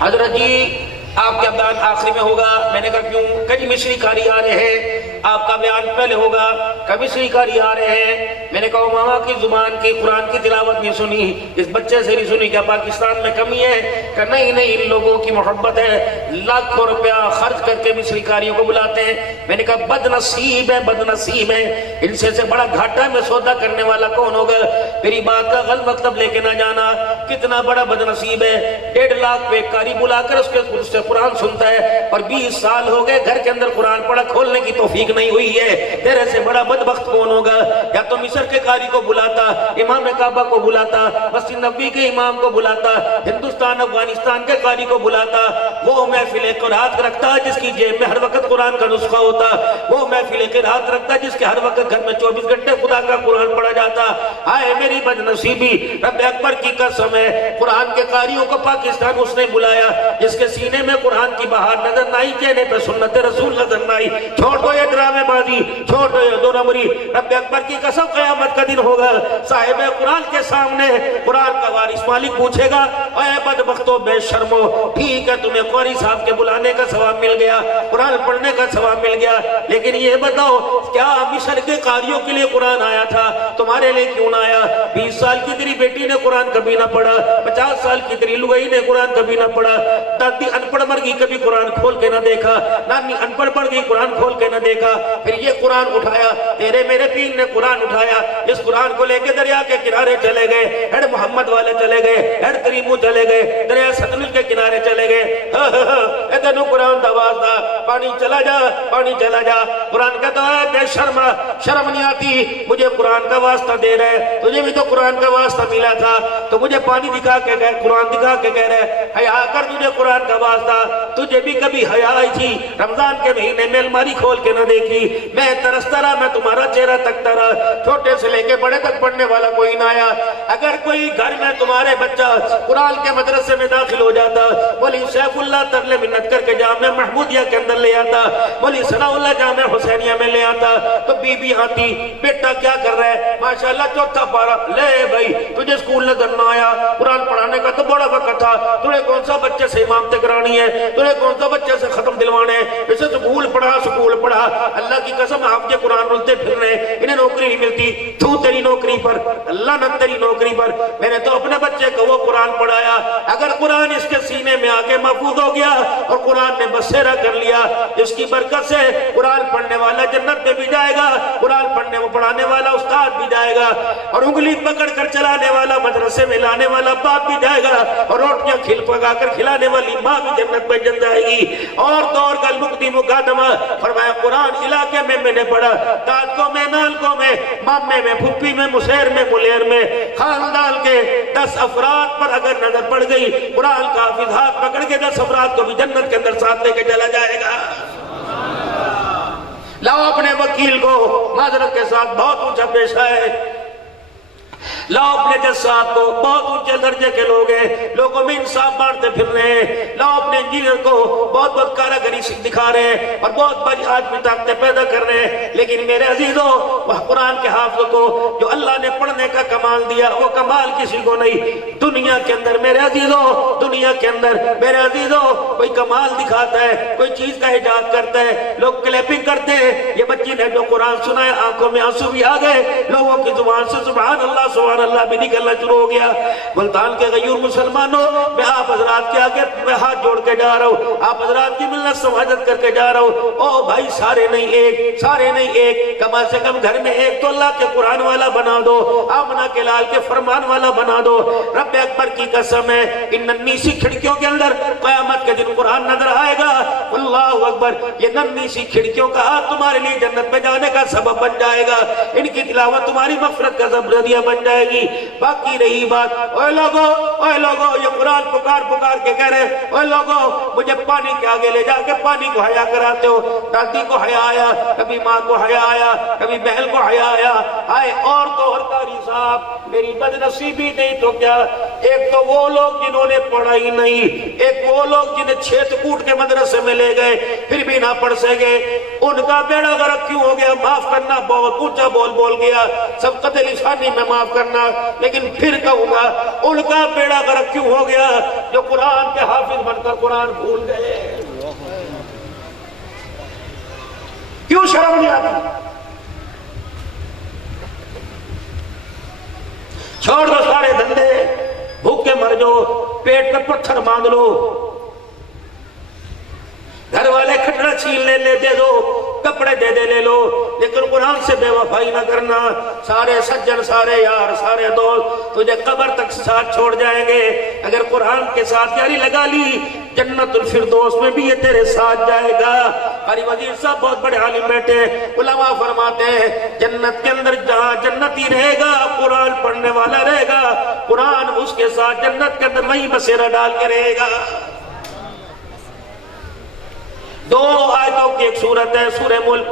حضرت جی آپ کا بیان آخری میں ہوگا. میں نے کہا کیوں؟ کہ مصری قاری آ رہے ہیں. آپ کا بیان پہلے ہوگا کہ مصری قاری آ رہے ہیں. میں نے کہا ماما کی زبان کی قرآن کی تلاوت نہیں سنی، اس بچے سے نہیں سنی. کیا پاکستان میں کمی ہے؟ کہ نہیں ان لوگوں کی محبت ہے، لاکھوں روپیہ خرچ کر کے مصری قاریوں کو بلاتے ہیں. میں نے کہا بد نصیب ہے، ان سے بڑا گھاٹا میں سودا کرنے والا کون ہوگا؟ میری بات کا غلط مطلب لے کے نہ جانا. کتنا بڑا بد نصیب ہے، 1.5 لاکھ پہ قاری بلا کر اس سے قرآن سنتا ہے، اور 20 سال ہو گئے گھر کے اندر قرآن پڑھا کھولنے کی توفیق نہیں ہوئی ہے. تیرے سے بڑا بدبخت کون ہوگا؟ یا تو مصر کے قاری کو بلاتا، امام کعبہ کو بلاتا، مسجد نبوی کے امام کو بلاتا، ہندوستان افغانستان کے قاری کو بلاتا. وہ محفل قرآن رکھتا جس کی جیب میں ہر وقت قرآن کا نسخہ ہوتا. وہ محفل قرآن رکھتا جس کے ہر وقت گھر میں 24 گھنٹے خدا کا قرآن پڑھا جاتا. ہائے میری بد نصیبی، رب اکبر کی قسم ہے قرآن کے قاریوں کو پاکستان اس نے بلایا جس کے سینے میں قرآن کی بہار نظر نہ آئی، چہرے پہ سنت رسول نظر نہ آئی. چھوڑ دو یہ ڈرامے بازی، چھوڑ دو یہ دو نمبری. رب اکبر کی قسم قیامت کا دن ہوگا، صاحب قرآن کے سامنے قرآن کا وارث مالک پوچھے گا اے بدبختو بے شرمو، ٹھیک ہے تمہیں قاری صاحب کے بلانے کا ثواب مل گیا، قرآن پڑھنے کا ثواب مل گیا، لیکن یہ بتاؤ کیا مصر کے قاریوں کے لیے قرآن آیا تھا؟ تمہارے لیے کیوں نہ آیا؟ 20 سال کی تیری بیٹی نے قرآن کبھی نہ پڑھا، 50 سال کی تیری لگائی نے قرآن کبھی نہ پڑھا، دادی ان پڑھ مر گئی کبھی قرآن کھول کے نہ دیکھا، نانی ان پڑھ پڑھ گئی قرآن کھول کے نہ دیکھا. پھر یہ قرآن اٹھایا، تیرے میرے پیر نے قرآن اٹھایا، اس قرآن کو لے کے دریا کے کنارے چلے گئے، ہیڈ محمد والے چلے گئے، ہیڈ کریمو چلے گئے، دریا ستلج کے کنارے چلے گئے. ادھنو قرآن دواز دا پانی چلا جا، پانی چلا جا. قرآن کہتا ہے بے شرما، شرم نہیں آتی، مجھے قرآن کا واسطہ دے رہے، تجھے بھی تو قرآن کا واسطہ ملا تھا، تو مجھے پانی دکھا کے گئے، قرآن دکھا کے کہہ رہے حیا کر، تجھے قرآن کا واسطہ. تجھے بھی کبھی حیا آئی تھی؟ رمضان کے مہینے میں الماری کھول کے نہ دیکھی؟ میں ترستا رہا، میں تمہارا چہرہ تکتا رہا، چھوٹے سے لے کے بڑے تک پڑھنے والا کوئی نہ آیا. اگر کوئی گھر میں تمہارے بچہ قرآن کے مدرسے میں داخل ہو جاتا، مولی سیف اللہ ترلے منت کر کے جامعہ محمودیہ کے اندر لے آتا، مولی ثناء اللہ جامعہ حسینیہ میں لے آتا، تو بی بی آتی، بیٹا کیا کر رہا ہے؟ ماشاءاللہ چوتھا پارا. لے بھائی تجھے سکول نظر نہ آیا، قرآن پڑھانے کا تو بڑا وقت تھا، تجھے کون سا بچے سے امامت کرانی ہے، تجھے کون سا بچے سے ختم دلوانے ہیں؟ اسے سکول پڑھا. اللہ کی قسم آپ کے قرآن رلتے پھر رہے، انہیں نوکری نہیں ملتی. تو تیری نوکری پر، اللہ نہ تیری نوکری پر. میں نے تو اپنے بچے کو وہ قرآن پڑھایا. اگر قرآن اس کے سینے میں آگے محفوظ ہو گیا اور قرآن نے بسیرا کر لیا، اس کی برکت سے قرآن پڑھنے والا جنت میں بھی جائے گا، قرآن پڑھانے والا استاد بھی جائے گا، اور انگلی پکڑ کر چلانے والا مدرسے میں لانے والا باپ بھی جائے گا، اور روٹیاں پکا کر کھلانے والی ماں بھی جنت میں جل جائے گی. اور دور گل مقدی مقدمہ فرمایا قرآن علاقے میں نے پڑھا، دادکوں میں، نالکوں میں، مامے میں، پھپھی میں، مسیر میں، ملیر میں، خاندان کے 10 افراد پر اگر نظر پڑ گئی، قرآن کا حافظ ہاتھ پکڑ کے 10 افراد کو بھی جنت کے اندر ساتھ لے کے چلا جائے گا. لاؤ اپنے وکیل کو معذرت کے ساتھ بہت اونچا پیشہ ہے، لاؤ اپنے جج صاحب کو، بہت اونچے درجے کے لوگ ہیں، لوگوں میں انصاف بانٹتے پھر رہے ہیں. لاؤ اپنے انجینئر کو، بہت کاراگری دکھا رہے ہیں اور بہت بڑی آدمی طاقتیں پیدا کر رہے ہیں. لیکن میرے عزیزوں، وہ قرآن کے حافظ کو جو اللہ نے پڑھنے کا کمال دیا، وہ کمال کسی کو نہیں. دنیا کے اندر میرے عزیزوں، دنیا کے اندر میرے عزیزوں، کوئی کمال دکھاتا ہے، کوئی چیز کا اعجاز کرتا ہے، لوگ کلیپنگ کرتے ہیں. یہ بچی نے جو قرآن سنا ہے، آنکھوں میں آنسو بھی آ گئے، لوگوں کی زبان سے سبحان اللہ سبحان اللہ بھی نکلنا شروع ہو گیا. ملتان کے غیور مسلمانوں، میں آپ حضرات کے آگے میں ہاتھ جوڑ کے جا رہا ہوں، آپ حضرات کی ملت سماجت کر کے جا رہا ہوں. او بھائی سارے نہیں ایک، سارے نہیں ایک، کم سے کم گھر میں ایک تو اللہ کے قرآن والا بنا دو، آمنہ کے لال کے فرمان والا بنا دو. رب اکبر کی قسم ہے ان ننھی سی کھڑکیوں کے اندر قیامت کے دن قرآن نظر آئے گا. اللہ اکبر، یہ ننھی سی کھڑکیوں کا ہاتھ تمہارے لیے جنت میں جانے کا سبب بن جائے گا، ان کی تلاوت تمہاری مغفرت کا ذریعہ بن جائے گی. باقی رہی بات، اے لوگو اوے لوگوں یہ قرآن پکار پکار کے کہہ رہے اوے لوگوں مجھے پانی کے آگے لے جا کے پانی کو حیا کراتے ہو. دادی کو حیا آیا, کبھی ماں کو حیا آیا, کبھی بہن کو حیا آیا. آئے اور تو اور قاری صاحب میری بد نصیبی نہیں تو کیا, ایک تو وہ لوگ جنہوں نے پڑھا ہی نہیں, ایک وہ لوگ جنہیں چھیت کوٹ کے مدرسے میں لے گئے پھر بھی نہ پڑھ سکے. ان کا بیڑا غرق کیوں ہو گیا؟ معاف کرنا, بہت اونچا بول بول گیا, سبقت لسانی میں معاف کرنا, لیکن پھر کہوں گا ان کا بیڑا غرق کیوں ہو گیا جو قرآن کے حافظ بن کر قرآن بھول گئے. کیوں شرم نہیں آتی؟ چھوڑ دو سارے دھندے, بھوکے مر جاؤ, پیٹ پہ پتھر باندھ لو, گھر والے کھٹڑا چھین لے دے دو, کپڑے دے لے لو, لیکن قرآن سے بے وفائی نہ کرنا. سارے سجن, سارے یار, سارے دوست تجھے قبر تک ساتھ چھوڑ جائیں گے. اگر قرآن کے ساتھ یاری لگا لی جنت الفردوس میں بھی یہ تیرے ساتھ جائے گا. قاری وزیر صاحب بہت بڑے عالم بیٹھے, علماء فرماتے ہیں جنت کے اندر جہاں جنتی رہے گا قرآن پڑھنے والا رہے گا, قرآن اس کے ساتھ جنت کے اندر وہی بسیرا ڈال کے رہے گا. دو آیتوں کی ایک سورت ہے سورہ ملک,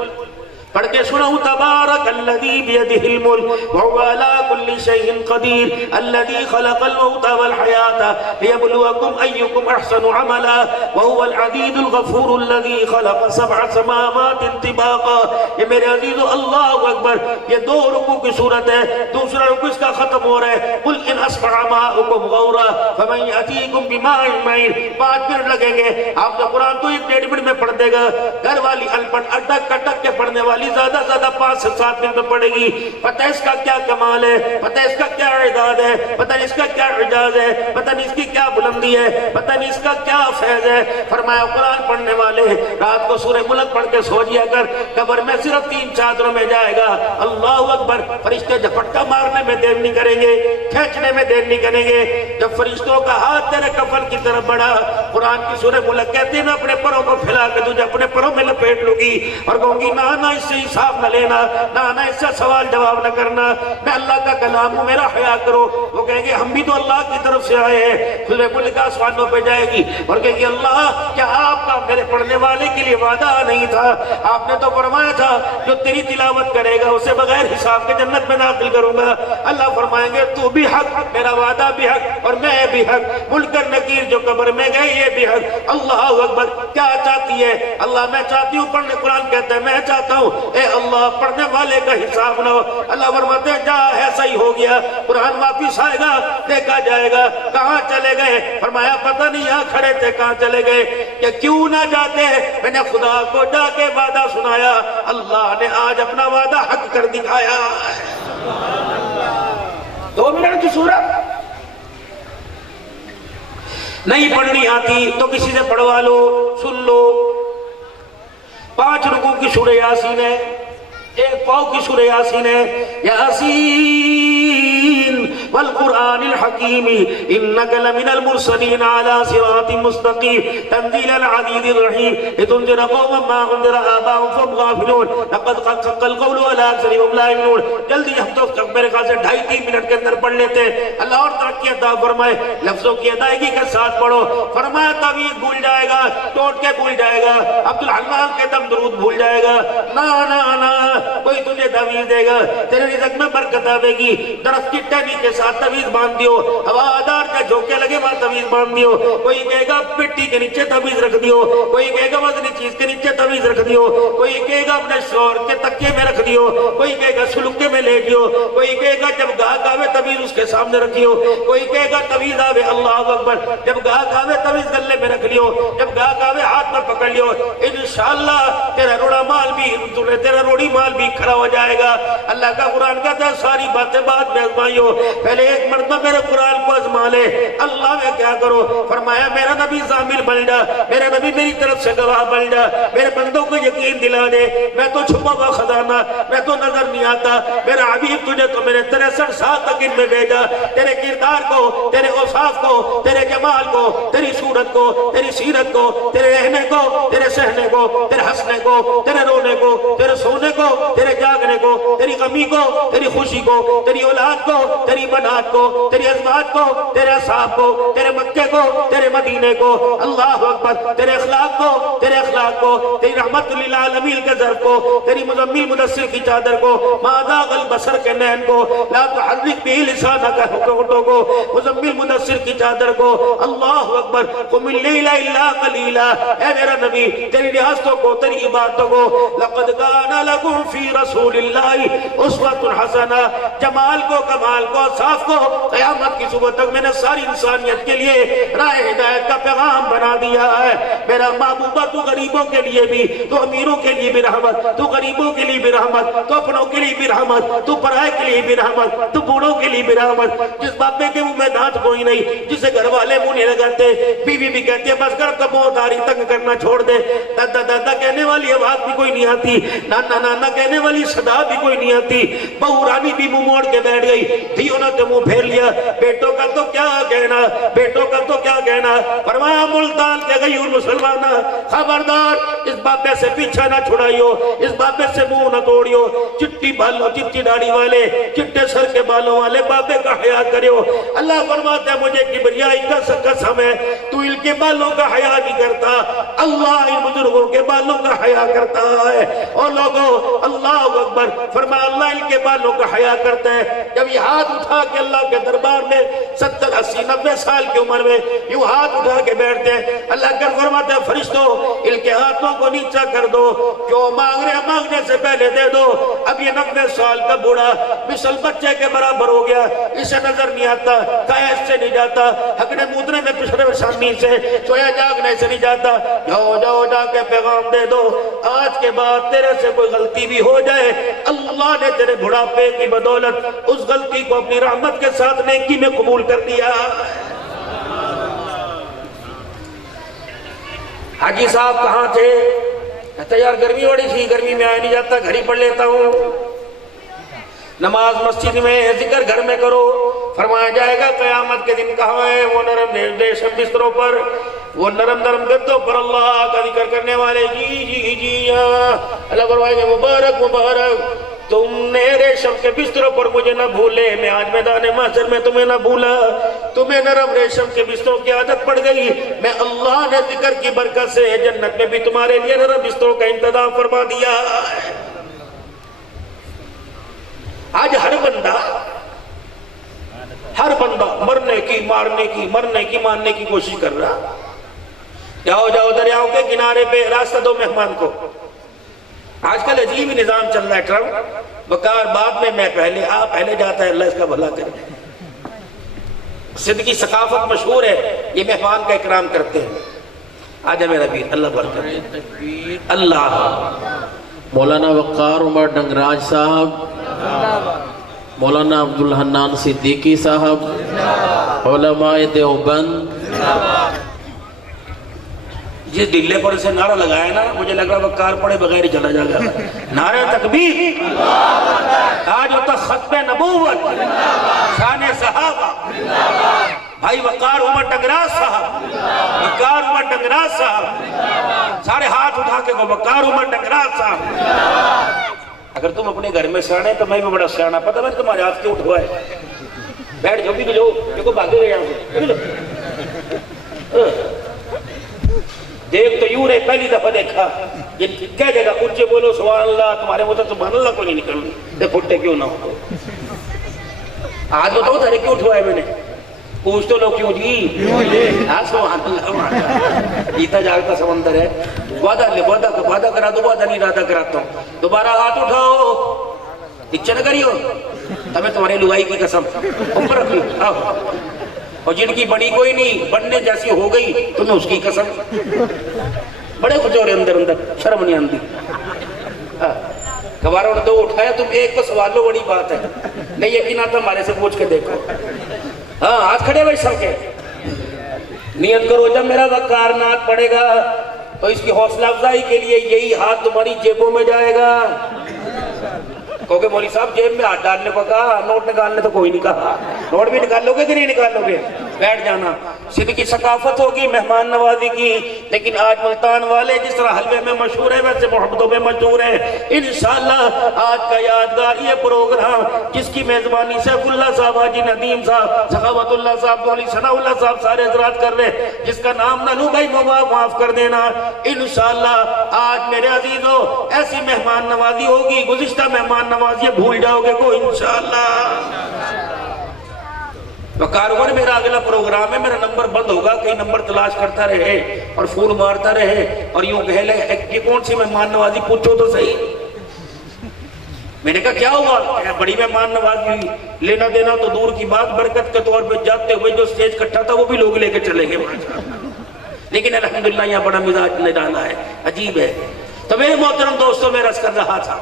پڑھ کے سنو تبارک الذی بیدہ الملک وہو علی کل شیء قدیر الذی خلق الموت والحیاة لیبلوکم ایکم احسن عملا وہو العزیز الغفور الذی خلق سبع سماوات طباقا. یہ میرے عزیزو اللہ اکبر, یہ دو رکوع کی صورت ہے. دوسرا رکوع اس کا ختم ہو رہا ہے قل ان اصبح ماؤکم غورا فمن یأتیکم بماء معین. 5 منٹ لگیں گے, آپ کا قرآن تو 1-1.5 منٹ میں پڑھ دے گا. گھر والی انپڑھ اٹک اٹک کے پڑھنے والی زیادہ 5 سے 7 منٹ میں پڑے گی. پتہ اس کا کیا کمال ہے, پتہ اس کا کیا اعداد ہے, پتہ نہیں اس کا کیا اعجاز ہے, پتہ نہیں اس کی کیا بلندی ہے, پتہ نہیں اس کا کیا فیض ہے. فرمایا قرآن پڑھنے والے رات کو سورہ ملک پڑھ کے سو جیا کر, قبر میں صرف 3 چادروں میں جائے گا. اللہ اکبر. فرشتے جھپٹا مارنے میں دیر نہیں کریں گے, کھینچنے میں دیر نہیں کریں گے. جب فرشتوں کا ہاتھ تیرے کفن کی طرف بڑھا, قرآن کی سورہ ملک کہتے ہیں میں اپنے پروں کو پھیلا کے تجھے اپنے پروں میں لپیٹ لوں گی اور کہوں گی نہ اس سے حساب نہ لینا, نہ اس سے سوال جواب نہ کرنا, میں اللہ کا کلام ہوں, میرا حیا کرو. وہ کہیں گے ہم بھی تو اللہ کی طرف سے آئے ہیں. سورہ ملک آسمانوں پہ جائے گی اور کہیں گے اللہ کیا آپ کا میرے پڑھنے والے کے لیے وعدہ نہیں تھا؟ آپ نے تو فرمایا تھا جو تیری تلاوت کرے گا اسے بغیر حساب کے جنت میں داخل کروں گا. اللہ فرمائیں گے تو بھی حق, میرا وعدہ بھی حق اور میں بھی حق. منکر نکیر جو قبر میں گئے یہ بھی حق. اللہ اکبر. کیا چاہتی ہے؟ اللہ میں چاہتی ہوں پڑھنے. قرآن کہتا ہے میں چاہتا ہوں اے اللہ پڑھنے والے کا حساب نہ ہو. اللہ فرماتے ہیں جا ایسا ہی ہو گیا, قرآن واپس آئے گا, دیکھا جائے گا کہاں چلے گئے. فرمایا پتہ نہیں یہاں کھڑے تھے کہاں چلے گئے, کہ کیوں نہ جاتے, میں نے خدا کو جا کے وعدہ سنایا, اللہ نے آج اپنا وعدہ حق کر دکھایا. 2 منٹ کی صورت نہیں پڑھنی آتی تو کسی سے پڑھوا لو, سن لو. 5 رکوع کی سورہ یاسین ہے, 1 پاؤ کی سورہ یاسین ہے. یاسین والقرآن الحکیم انک لمن المرسلین علی صراط مستقیم تنزیل العزیز الرحیم لتنذر قوما ما انذر آباؤہم فهم غافلون لقد حق القول علی اکثرهم لا یؤمنون. جلدی ہم تو میرے خیال سے 2.5-3 منٹ کے اندر پڑھ لیتے. اللہ اور ترقی عطا فرمائے. لفظوں کی ادائیگی کے ساتھ پڑھو. فرمایا تعویذ بھول جائے گا, ٹوٹکے بھول جائے گا, عبدالحنان کے دم درود بھول جائے گا. نہ کوئی تجھے تعویذ دے گا, تیرے رزق میں برکت آوے گی. درخت کی ٹہنی کے ساتھ تعویذ باندھ دیو, ہوادار کے جھونکے لگے وہاں تعویذ باندھ دیو. کوئی کہے گا پٹی کے نیچے تعویذ رکھ دیو, کوئی کہے گا وزنی چیز کے نیچے تعویذ رکھ دیو, کوئی کہے گا اپنے شوہر کے تکیے میں رکھ دیو, کوئی کہے گا سلوکے میں لے دیو, کوئی کہے گا جب گاہک آوے تعویذ اس کے سامنے رکھیو, کوئی کہے گا تعویذ آوے اللہ اکبر جب گاہک آوے تعویذ گلے میں رکھ لیو, جب گاہک آوے ہاتھ میں پکڑ لیو. انشاءاللہ تیرا روڑا مال بھی, تیرا روڑی مال بھی کھڑا ہو جائے گا. اللہ کا قرآن کہتا ہے ساری باتیں بعد میں آزمائیو, پہلے ایک مرتبہ میرے قرآن کو آزما لے. اللہ میں کیا کرو؟ فرمایا میرا نبی ضامن بن جا, میرا نبی میری طرف سے گواہ بن جا, میرے بندوں کو یقین دلا دے میں تو چھپا ہوا خزانہ, میں تو نظر نہیں آتا. میرا حبیب تجھے تو میں نے 63 سال تک ان میں بھیجا, تیرے کردار کو, تیرے اوصاف کو, تیرے جمال کو, تیری صورت کو, تیری سیرت کو, تیرے رہنے کو, تیرے سہنے کو, کو، تیرے ہنسنے کو، تیرے رونے کو، تیرے سونے کو، تیرے جاگنے کو، تیری غمی کو، تیری خوشی کو، تیری اولاد کو، تیری بنات کو، تیری ازواج کو، تیرے اصحاب کو، تیرے مکے کو، تیرے مدینے کو، اللہ اکبر، تیرے اخلاق کو، تیرے اخلاق کو، تیری رحمت للعالمین کے ظرف کو، تیری مزمل مدثر کی چادر کو، ما ذاق البصر کے نین کو، لا تحرک به لسانک ہونٹوں کو، مزمل مدثر کی چادر کو، اللہ اکبر، قم اللیل الا قلیلا، اے میرا نبی تیری ریاستوں کو، تیری عبادتوں کو، لقد کان لکم فی رسول اللہ اسوۃ حسنہ، جمال کو، کمال کو، صاف کو قیامت کی صبح تک میں نے ساری انسانیت کے لیے راہ ہدایت کا پیغام بنا دیا ہے۔ میرا محبوبہ تو غریبوں کے لیے بھی، تو امیروں کے لیے بھی رحمت، تو غریبوں کے لیے بھی رحمت، تو اپنوں کے لیے بھی رحمت، تو پرائے کے لیے بھی رحمت، تو بوڑھوں کے لیے بھی رحمت۔ جس بابے کے منہ میں دانت کوئی نہیں، جسے گھر والے منہ نہیں لگاتے، بیوی بھی کہتی ہے بس کر تو موت آ رہی، تنگ کرنا چھوڑ دے، دادا دادا کہنے والی آواز بھی کوئی نہیں آتی، نانا نانا کہنے والی صدا بھی کوئی نہیں آتی، بہو رانی بھی منہ موڑ کے بیٹھ گئی، دھیوں نے تو منہ پھیر لیا، بیٹوں کا تو کیا کہنا، بیٹوں کا تو کیا کہنا۔ فرمایا ملتان کے غیور مسلمانہ خبردار، اس بابے سے پیچھا نہ چھڑائیو، اس بابے سے منہ نہ توڑیو، چٹی بالوں چٹی داڑھی والے، چٹے سر کے بالوں والے بابے کا حیا کریو۔ اللہ فرماتا ہے مجھے کبریائی کا قسم ہے، تو ان کے بالوں کا حیا نہیں کرتا، اللہ ان بزرگوں کے بالوں کا حیا کرتا ہے۔ اور لوگوں اللہ اکبر، فرمایا اللہ ان کے بالوں کا حیا کرتا ہے۔ جب یہ ہاتھ اٹھا کے اللہ کے دربار میں 70 80 90 سال کی عمر میں یوں ہاتھ اٹھا کے بیٹھتے ہیں، اللہ کر فرماتا ہے فرشتوں ان کے ہاتھوں کو نیچا کر دو، جو مانگ رہے مانگنے سے پہلے دے دو۔ اب یہ 90 سال کا بوڑھا مثل بچے کے برابر ہو گیا، اسے نظر نہیں آتا، کھایا اس سے نہیں جاتا، ہگنے مودنے میں پچھڑے شامی سے، سویا جاگنے سے نہیں جاتا، جاؤ جاؤ جا کے پیغام دے دو، آج کے بعد تیرے سے کوئی غلطی بھی ہو جائے، اللہ نے تیرے بڑھاپے کی بدولت اس غلطی کو اپنی رحمت کے ساتھ نیکی میں قبول کر دیا۔ حاجی صاحب کہاں تھے؟ کہتا یار گرمی بڑی تھی، گرمی میں آیا نہیں جاتا، گھر ہی پڑھ لیتا ہوں، نماز مسجد میں، ذکر گھر میں کرو۔ فرمایا جائے گا قیامت کے دن کہاں ہے وہ نرم ریشم بستروں پر، وہ نرم نرم گدوں پر اللہ کا ذکر کرنے والے، جی جی جی اللہ فرمائے گا مبارک مبارک تم نے ریشم کے بستروں پر مجھے نہ بھولے، میں آج میدان محشر میں تمہیں نہ بھولا، تمہیں نرم ریشم کے بستروں کی عادت پڑ گئی، میں اللہ نے ذکر کی برکت سے جنت میں بھی تمہارے لیے نرم بستروں کا انتظام فرما دیا۔ آج ہر بندہ مرنے کی مارنے کی مرنے کی ماننے کی کوشش کر رہا۔ جاؤ جاؤ دریاؤں کے کنارے پہ راستہ دو مہمان کو۔ آج کل عجیب ہی نظام چل رہا ہے، ٹرمپ بکار بعد میں پہلے، آپ پہلے جاتا ہے، اللہ اس کا بھلا کرے۔ سندھ کی ثقافت مشہور ہے، یہ مہمان کا اکرام کرتے ہیں۔ آجا میرا بیر، اللہ برکت دے، اللہ۔ مولانا وقار عمر ڈنگراج صاحب، مولانا عبدالحنان صدیقی صاحب، علماء دیوبند۔ جس ڈلے پر اسے نعرہ لگایا نا، مجھے لگ رہا وقار پڑے بغیر ہی چلا جائے گا۔ نعرہ تکبیر، آج ہوتا ختم نبوت، شان صحابہ، بھائی وقار عمر ڈنگراج صاحب، وقار عمر ڈنگراج صاحب، سارے ہاتھ اٹھا کے کو وقار عمر ڈنگراج صاحب۔ اگر تم اپنے گھر میں سیانے تو میں بھی بڑا سیانا، پتہ میں تمہارے ہاتھ کیوں اٹھوا ہے؟ بیٹھ جاؤ بھی جو دیکھو بھاگے گئے یہاں سے، دیکھ تو یوں رہے، پہلی دفعہ دیکھا یہ کہہ دے گا اونچے بولو سبحان اللہ، تمہارے منہ سے سبحان اللہ کو نہیں نکلنا، دے پھٹے کیوں نہ ہو۔ آج بتاؤ تھا کیوں اٹھوا ہے میں نے؟ پوچھ تو لو کیوں جی؟ سبحان اللہ، جیتا جاگتا سمندر ہے۔ وعدہ کرا دو، وعدہ نہیں ارادہ کراتا ہوں، دوبارہ ہاتھ اٹھاؤ، اچھا نہ کریو، تمہیں تمہاری لگائی کی قسم اوپر رکھ لو، آؤ۔ اور جن کی بڑی کوئی نہیں، بڑھنے جیسی ہو گئی تمہیں اس کی قسم، بڑے کچھ ہو رہے اندر اندر، شرم نہیں آندی۔ کباروں نے دو اٹھایا، تم ایک کو سوال لو، بڑی بات ہے، نہیں یقین آتا ہمارے سے پوچھ کے دیکھو۔ ہاں ہاتھ کھڑے بھائی سب کے، نیت کرو جب میرا وقار نعت پڑے گا تو اس کی حوصلہ افزائی کے لیے یہی ہاتھ تمہاری جیبوں میں جائے گا۔ کہوگے مولوی صاحب جیب میں ہاتھ ڈالنے کو کہا، نوٹ نکالنے تو کوئی نہیں کہا، نوٹ بھی نکال لو گے کہ نہیں نکال لو گے؟ بیٹھ جانا، سندھ کی ثقافت ہوگی مہمان نوازی کی، لیکن آج ملتان والے جس طرح حلوے میں مشہور ہے ویسے محبتوں میں مشہور ہے۔ انشاءاللہ آج کا یادگار یہ پروگرام جس کی میزبانی سیف اللہ صاحب، حاجی ندیم صاحب، سخاوت اللہ صاحب، مولی ثناء اللہ صاحب سارے حضرات کر رہے ہیں، جس کا نام نہ لوں بھائی معاف کر دینا۔ انشاءاللہ آج میرے عزیزو ایسی مہمان نوازی ہوگی، گزشتہ مہمان نوازی بھول جاؤ گے کو انشاءاللہ۔ کاروبار میرا اگلا پروگرام ہے، میرا نمبر بند ہوگا، کئی نمبر تلاش کرتا رہے اور فون مارتا رہے اور یوں کہہ لے یہ کون سی مہمان نوازی پوچھو تو صحیح۔ میں نے کہا کیا ہوا؟ بڑی مہمان نوازی، لینا دینا تو دور کی بات، برکت کے طور پہ جاتے ہوئے جو سٹیج کٹھا تھا وہ بھی لوگ لے کے چلے گئے وہاں۔ لیکن الحمدللہ یہاں بڑا مزاج نے ڈالا ہے، عجیب ہے۔ تو میرے محترم دوستوں میں رس کر رہا تھا،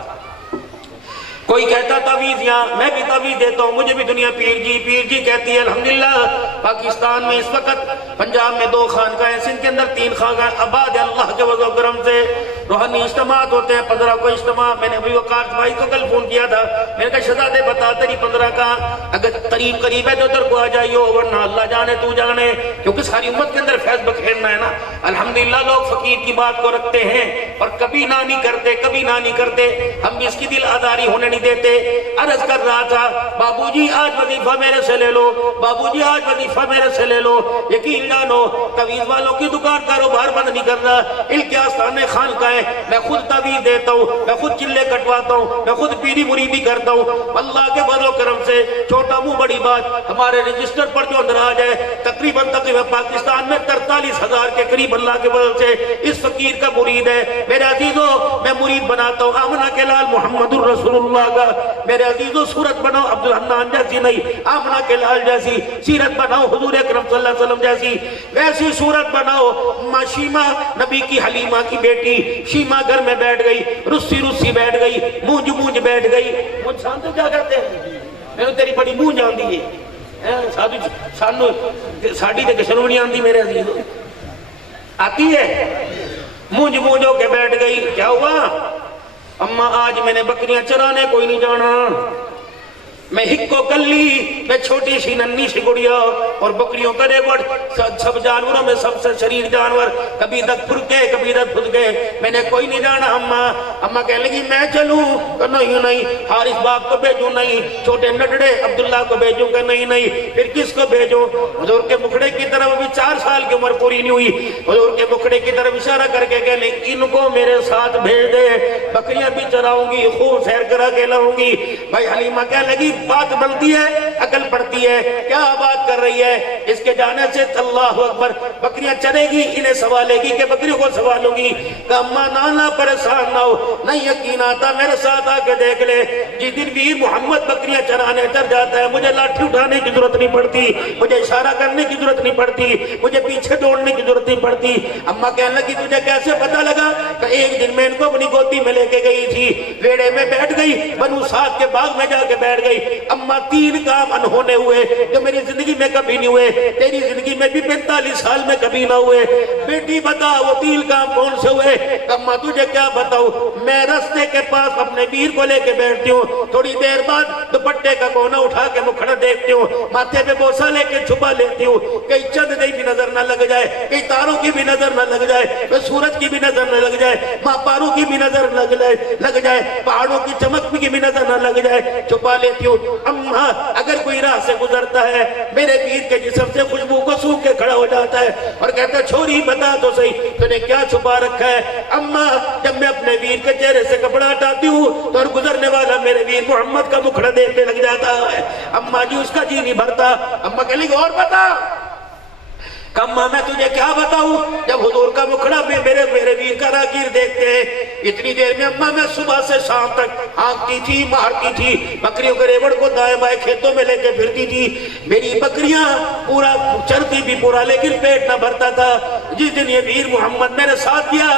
کوئی کہتا تعویذ یہاں، میں بھی تعویذ دیتا ہوں، مجھے بھی دنیا پیر جی کہتی ہے۔ الحمدللہ پاکستان میں اس وقت پنجاب میں 2 خانقاہیں، سندھ کے اندر 3 خانقاہیں آباد ہے اللہ کے فضل و کرم سے۔ روحانی اجتماعات ہوتے ہیں، 15 کو اجتماع۔ میں نے ابھی وقار بھائی کو کل فون کیا تھا، میں نے کہا شہزادے بتا تیری 15 کا اگر قریب ہے تو ادھر کو آ جائیو، ورنہ اللہ جانے تو جانے، کیونکہ ساری امت کے اندر فیض بکھیرنا ہے نا۔ الحمدللہ لوگ فقیر کی بات کو رکھتے ہیں اور کبھی نہ نہیں کرتے، ہم بھی اس کی دل آزاری ہونے نہیں دیتے۔ عرض کر رہا تھا بابو جی آج وظیفہ میرے سے لے لو، بابو جی آج وظیفہ میرے سے لے لو۔ یقین جانو تعویذ والوں کی دکان کاروبار بند نہیں کرنا، ان کے آستانے خانقاہیں میں خود تعویذ دیتا ہوں، میں خود چلے کٹواتا ہوں، میں خود پیری مریدی کرتا ہوں اللہ کے فضل و کرم سے۔ چھوٹا منہ بڑی بات، ہمارے رجسٹر پر جو اندراج ہے تقریباً پاکستان میں 43,000 کے قریب اللہ کے فضل سے اس فقیر کا مرید ہے۔ میرے عزیزو میں مرید بناتا ہوں آمنہ کے لال محمد الرسول اللہ کا۔ میرے عزیزو صورت بناؤ عبدالحنان جیسی نہیں، آمنہ کے لال جیسی سیرت بناؤ، حضور اکرم صلی اللہ علیہ وسلم جیسی ویسی صورت بناؤ۔ شیمہ نبی کی حلیمہ کی بیٹی شیمہ گھر میں بیٹھ گئی، رسی بیٹھ گئی، مونج بیٹھ گئی۔ مونج سانتے کیا کہتے ہیں؟ میں نے تیری بڑی مونج آن دی ہے، ساڑھی دے کشنو نہیں آن دی میرے عزیزو، آتی ہے۔ مونج ہو کے بیٹھ گئی، کیا ہوا؟ اماں آج میں نے بکریاں چرانے کوئی نہیں جانا، میں ہکو کلی، میں چھوٹی سی ننی سی گڑیا اور بکریوں کا ریوڑ، سب جانوروں میں سب سے شریر جانور، کبھی دک پھر کے کبھی دک پھر کے، میں نے کوئی نہیں جانا۔ اماں کہنے لگی میں چلوں کہ نہیں، حارث باپ کو بھیجوں نہیں، چھوٹے نڈڑے عبداللہ کو بھیجوں کہ نہیں، پھر کس کو بھیجوں؟ حضور کے مکھڑے کی طرف، ابھی 4 سال کی عمر پوری نہیں ہوئی، حضور کے مکھڑے کی طرف اشارہ کر کے کہنے ان کو میرے ساتھ بھیج دے، بکریاں بھی چراؤں گی، خوب سیر کرا کے لاؤں گی۔ بھائی حلیمہ کہنے لگی بات بنتی ہے، عقل پڑتی ہے، کیا بات کر رہی ہے؟ اس کے جانے سے اللہ اکبر، بکریاں چرے گی، انہیں سوالے گی کہ بکریوں کو سوالوں گی کہ اماں نانا پریشان نہ ہو، نہیں یقین آتا میرے ساتھ آ کے دیکھ لے، جس دن ویر محمد بکریاں چرانے چڑھ جاتا ہے مجھے لاٹھی اٹھانے کی ضرورت نہیں پڑتی، مجھے اشارہ کرنے کی ضرورت نہیں پڑتی، مجھے پیچھے دوڑنے کی ضرورت نہیں پڑتی۔ اماں کہنے لگی تجھے کیسے پتا لگا؟ کہ ایک دن میں ان کو اپنی گودی میں لے کے گئی تھی، ویڑے میں بیٹھ گئی، بنو سعد کے باغ میں جا کے بیٹھ گئی۔ اماں 3 کام انہونے ہوئے جو میری زندگی میں کبھی نہیں ہوئے، تیری زندگی میں بھی 45 سال میں کبھی نہ ہوئے، بیٹی بتا وہ 3 کام کون سے ہوئے؟ اماں تجھے کیا بتاؤں، میں رستے کے پاس اپنے ویر کو لے کے بیٹھتی ہوں، تھوڑی دیر بعد دوپٹے کا کونا اٹھا کے مکھڑا دیکھتی ہوں، ماتھے پہ بوسہ لے کے چھپا لیتی ہوں، کہیں چند نہیں بھی نظر نہ لگ جائے، کہیں تاروں کی بھی نظر نہ لگ جائے، سورج کی بھی نظر نہ لگ جائے، ماں پاروں کی بھی نظر لگ جائے، پہاڑوں کی چمک کی بھی نظر نہ لگ جائے، چھپا لیتی ہوں۔ اماں اگر کوئی راہ سے گزرتا ہے میرے ویر کے جسم سے خوشبو کو سونگھ کے کھڑا ہو جاتا ہے اور کہتا ہے چھوری بتا تو صحیح تو نے کیا چھپا رکھا ہے؟ اماں جب میں اپنے ویر کے چہرے سے کپڑا ہٹاتی ہوں تو اور گزرنے والا میرے ویر محمد کا مکھڑا دیکھنے لگ جاتا ہے۔ اماں جی اس کا جی نہیں بھرتا۔ اماں کہہ لگی اور بتا۔ اماں میں تجھے کیا بتاؤں، جب حضور کا مکھڑا میں میرے ویر کا راگیر دیکھتے ہیں اتنی دیر میں اماں میں صبح سے شام تک آنکتی تھی، مارتی تھی، بکریوں کے ریوڑ کو دائیں بائیں کھیتوں میں لے کے پھرتی تھی، میری بکریاں پورا چرتی بھی پورا لیکن پیٹ نہ بھرتا تھا۔ جس دن یہ ویر محمد میرے ساتھ کیا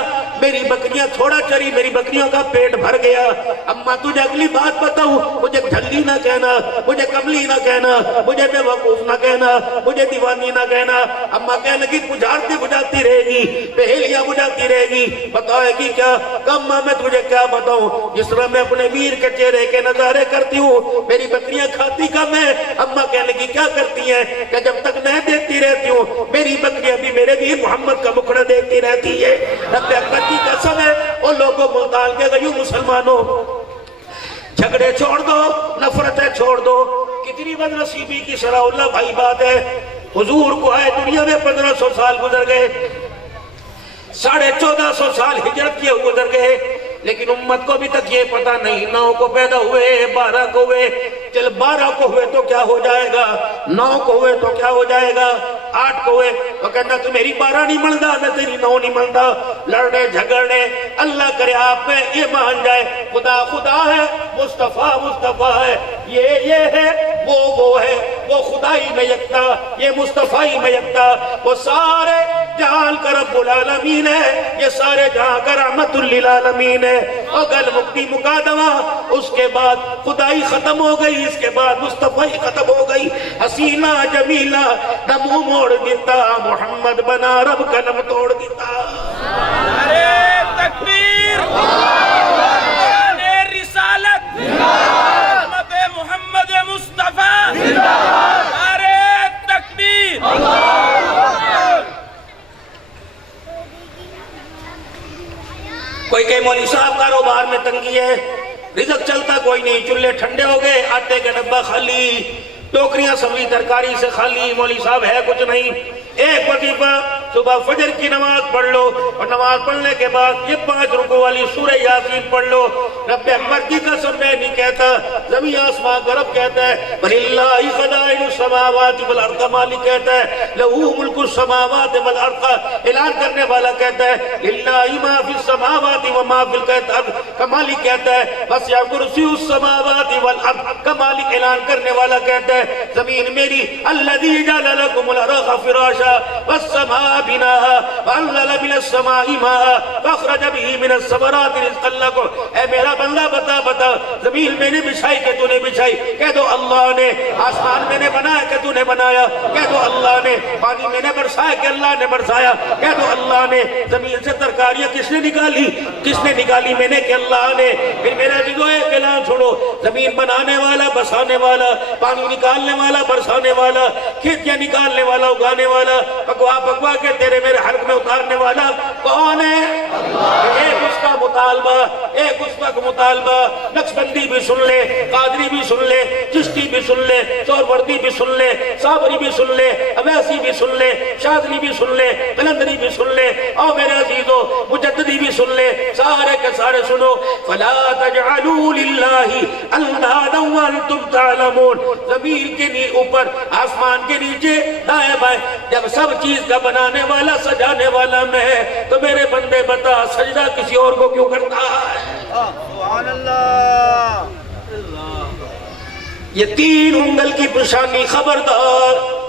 میری بکریاں تھوڑا چری, میری بکریوں کا پیٹ بھر گیا. اماں تجھے اگلی بات بتاؤں, مجھے ڈھلی نہ کہنا, مجھے کملی نہ کہنا, مجھے بے وقوف نہ کہنا, مجھے دیوانی نہ کہنا. اماں کہنے لگی بجھاڑتی بجھاتی رہے گی, پہیلیاں بجھاتی رہے گی, بتائے گی کیا؟ اماں میں تجھے کیا بتاؤں, جس طرح میں اپنے میر کے چہرے کے نظارے کرتی ہوں, میری بکریاں کھاتی کم ہے. اماں کہنے لگی کیا کرتی ہیں کہ جب تک میں دیکھتی رہتی ہوں میری بکریاں بھی میرے بھی محمد کا مکھڑا دیکھتی رہتی ہے. رب اکبر کی قسم ہے, اور لوگوں ملتان کے گئیوں مسلمانوں, جھگڑے چھوڑ دو, نفرتیں چھوڑ دو. کتنی بد نصیبی کی شرح اللہ بھائی بات ہے. حضور کو آئے دنیا میں 1500 سال گزر گئے, 1450 سال ہجرت کیے گزر گئے, لیکن امت کو بھی تک یہ پتا نہیں 9 کو پیدا ہوئے, 12 کو ہوئے, چل 12 کو ہوئے تو کیا ہو جائے گا, 9 کو ہوئے تو کیا ہو جائے گا, 8 کو ہوئے تو کہنا تو میری 12 نہیں ملتا, میں تیری 9 نہیں ملتا. لڑنے جھگڑنے, اللہ کرے آپ میں یہ مان جائے خدا خدا ہے, مصطفیٰ مصطفیٰ ہے, یہ ہے, وہ ہے, وہ خدائی میں یکتا, یہ مصطفیٰ میں یکتا, وہ سارے جہان کا رب العالمین ہے, یہ سارے جہاں کا رحمت للعالمین ہے. اور گل مکتی مقادمہ, اس کے بعد خدائی ختم ہو گئی, اس کے بعد مصطفی ختم ہو گئی. حسینہ جمیلہ نمو موڑ دیتا, محمد بنا رب قلم توڑ دیتا. نعرہ تکبیر, نعرہ رسالت, محمد مصطفیٰ, نعرہ تکبیر. کوئی کہ مولوی صاحب کاروبار میں تنگی ہے, رزق چلتا کوئی نہیں, چولہے ٹھنڈے ہو گئے, آٹے کا ڈبہ خالی, ٹوکریاں سبزی ترکاری سے خالی, مولوی صاحب ہے کچھ نہیں. ایک وظیفہ صبح فجر کی نماز پڑھ لو, اور نماز پڑھنے کے بعد یہ 5 رکوع والی سورہ یاسین پڑھ لو. رب اکبر کی قسم میں نہیں کہتا, زمین آسمان کا رب کہتا ہے, وَلِلَّهِ خَزَائِنُ السَّمَاوَاتِ وَالْأَرْضِ, مالک کہتا ہے, لَهُ مُلْكُ السَّمَاوَاتِ وَالْأَرْضِ, اعلان کرنے والا کہتا ہے, لِلَّهِ مَا فِي السَّمَاوَاتِ وَمَا فِي الْأَرْضِ, کا مالک کہتا ہے, وَسِعَ كُرْسِيُّهُ السَّمَاوَاتِ وَالْأَرْضِ, کا مالک اعلان کرنے والا کہتا ہے, زمین میری, الَّذِي جَعَلَ لَكُمُ الْأَرْضَ فِرَاشًا وَالسَّمَاءَ بِنَاءً وَأَنزَلَ مِنَ السَّمَاءِ مَاءً فَأَخْرَجَ بِهِ مِنَ الثَّمَرَاتِ رِزْقًا لَكُمْ. اے میرا بندہ بتا زمین میں نے بچھائی کہ تو نے بچھائی, کہہ دو اللہ نے. آسمان میں نے بنایا کہ تو نے بنایا, کہہ دو اللہ نے. پانی میں نے برسایا کہ اللہ نے برسایا, کہہ دو اللہ نے. زمین سے ترکاریاں کس نے نکالی, کس نے نکالی, میں نے کہ اللہ نے. پھر میرا عزیزو ایک اعلان چھوڑو, زمین بنانے والا, بسانے والا, پانی نکالنے والا, برسانے والا, کھیتیاں نکالنے والا, اگانے والا, پکوا کے تیرے میرے حلق میں اتارنے والا کون ہے؟ ایک اس کا مطالبہ, ایک اس کا مطالبہ. نقشبندی بھی سن لے, قادری بھی سن لے, چشتی بھی سن لے, سہروردی بھی سن لے, صابری بھی سن لے, اویسی بھی سن لے, شاذلی بھی سن لے, قلندری بھی سن لے, اور میرے عزیزو مجددی بھی سن لے, سارے کے سارے سنو. فَلَا تَجْعَلُوا لِلَّهِ أَنْدَادًا وَأَنْتُمْ تَعْلَمُونَ. زمین کے اوپر, آسمان کے نیچے, دائیں بائیں, جب سب چیز کا بنانے والا, سجانے والا میں ہے, تو میرے بندے بتا سجدہ کسی اور کو کیوں کرتا ہے؟ سبحان اللہ. یہ 3 انگل کی پریشانی, خبردار.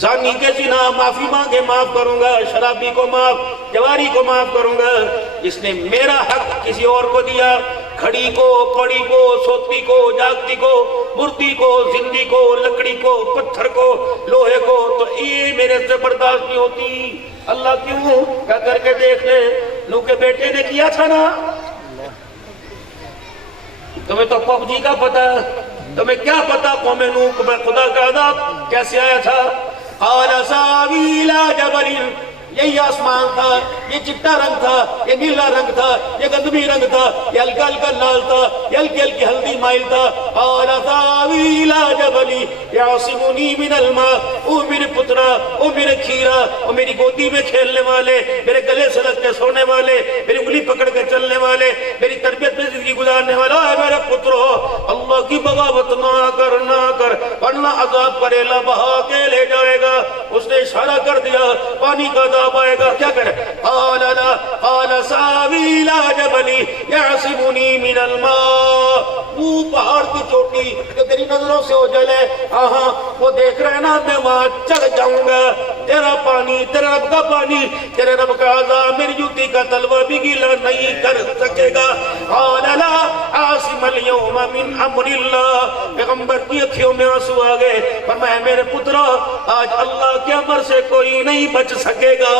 زانی کے زنا معافی مانگے معاف کروں گا, شرابی کو معاف, جواری کو معاف کروں گا. جس نے میرا حق کسی اور کو دیا, کھڑی کو, پڑی کو, سوتی کو, جاگتی کو, مردی کو, زندی کو, لکڑی کو, پتھر کو, لوہے کو, تو یہ میرے سے برداشت نہیں ہوتی. اللہ کیوں؟ کیا کر کے دیکھ لے, نو کے بیٹے نے کیا تھا نا. تمہیں تو پب جی کا پتا, تمہیں کیا پتا قوم نوح میں خدا کا عذاب کیسے آیا تھا. قال ساوی الی جبل, یہی آسمان تھا, یہ چٹا رنگ تھا, یہ نیلا رنگ تھا, یہ گندمی رنگ تھا, یہ ہلکا ہلکا لال تھا, یہ ہلکی ہلکی ہلدی مائل تھا. قال ساوی الی جبل یعصمنی من الماء. او میرے پترا, او میرے کھیرا, او میری گودی میں کھیلنے والے, میرے گلے سے لگ کے سونے والے, میری انگلی پکڑ کے چلنے والے, میری تربیت میں زندگی گزارنے والا, اے میرے پترو, اللہ کی بغاوت نہ کر ورنہ عذاب پر اللہ بہا کے لے جائے گا. اس نے اشارہ کر دیا, پانی کا عذاب آئے گا. کیا کرے؟ قال لا, قال ساوی الی جبل یعصمنی من الماء. وہ پہاڑ کی چوٹی جو تیری نظروں سے اوجھل ہے, ہاں وہ دیکھ رہے نا, میں وہاں چڑھ جاؤں گا. تیرا پانی، تیرے رب کا پانی، تیرے رب کا عذاب میری جوتی کا تلوہ بھی گیلا نہیں کر سکے گا۔ قال لا عاصم اليوم من امر اللہ، پیغمبر کی اکھیوں میں آنسو آ گئے، فرمایا میرے پترا آج اللہ کے امر سے کوئی نہیں بچ سکے گا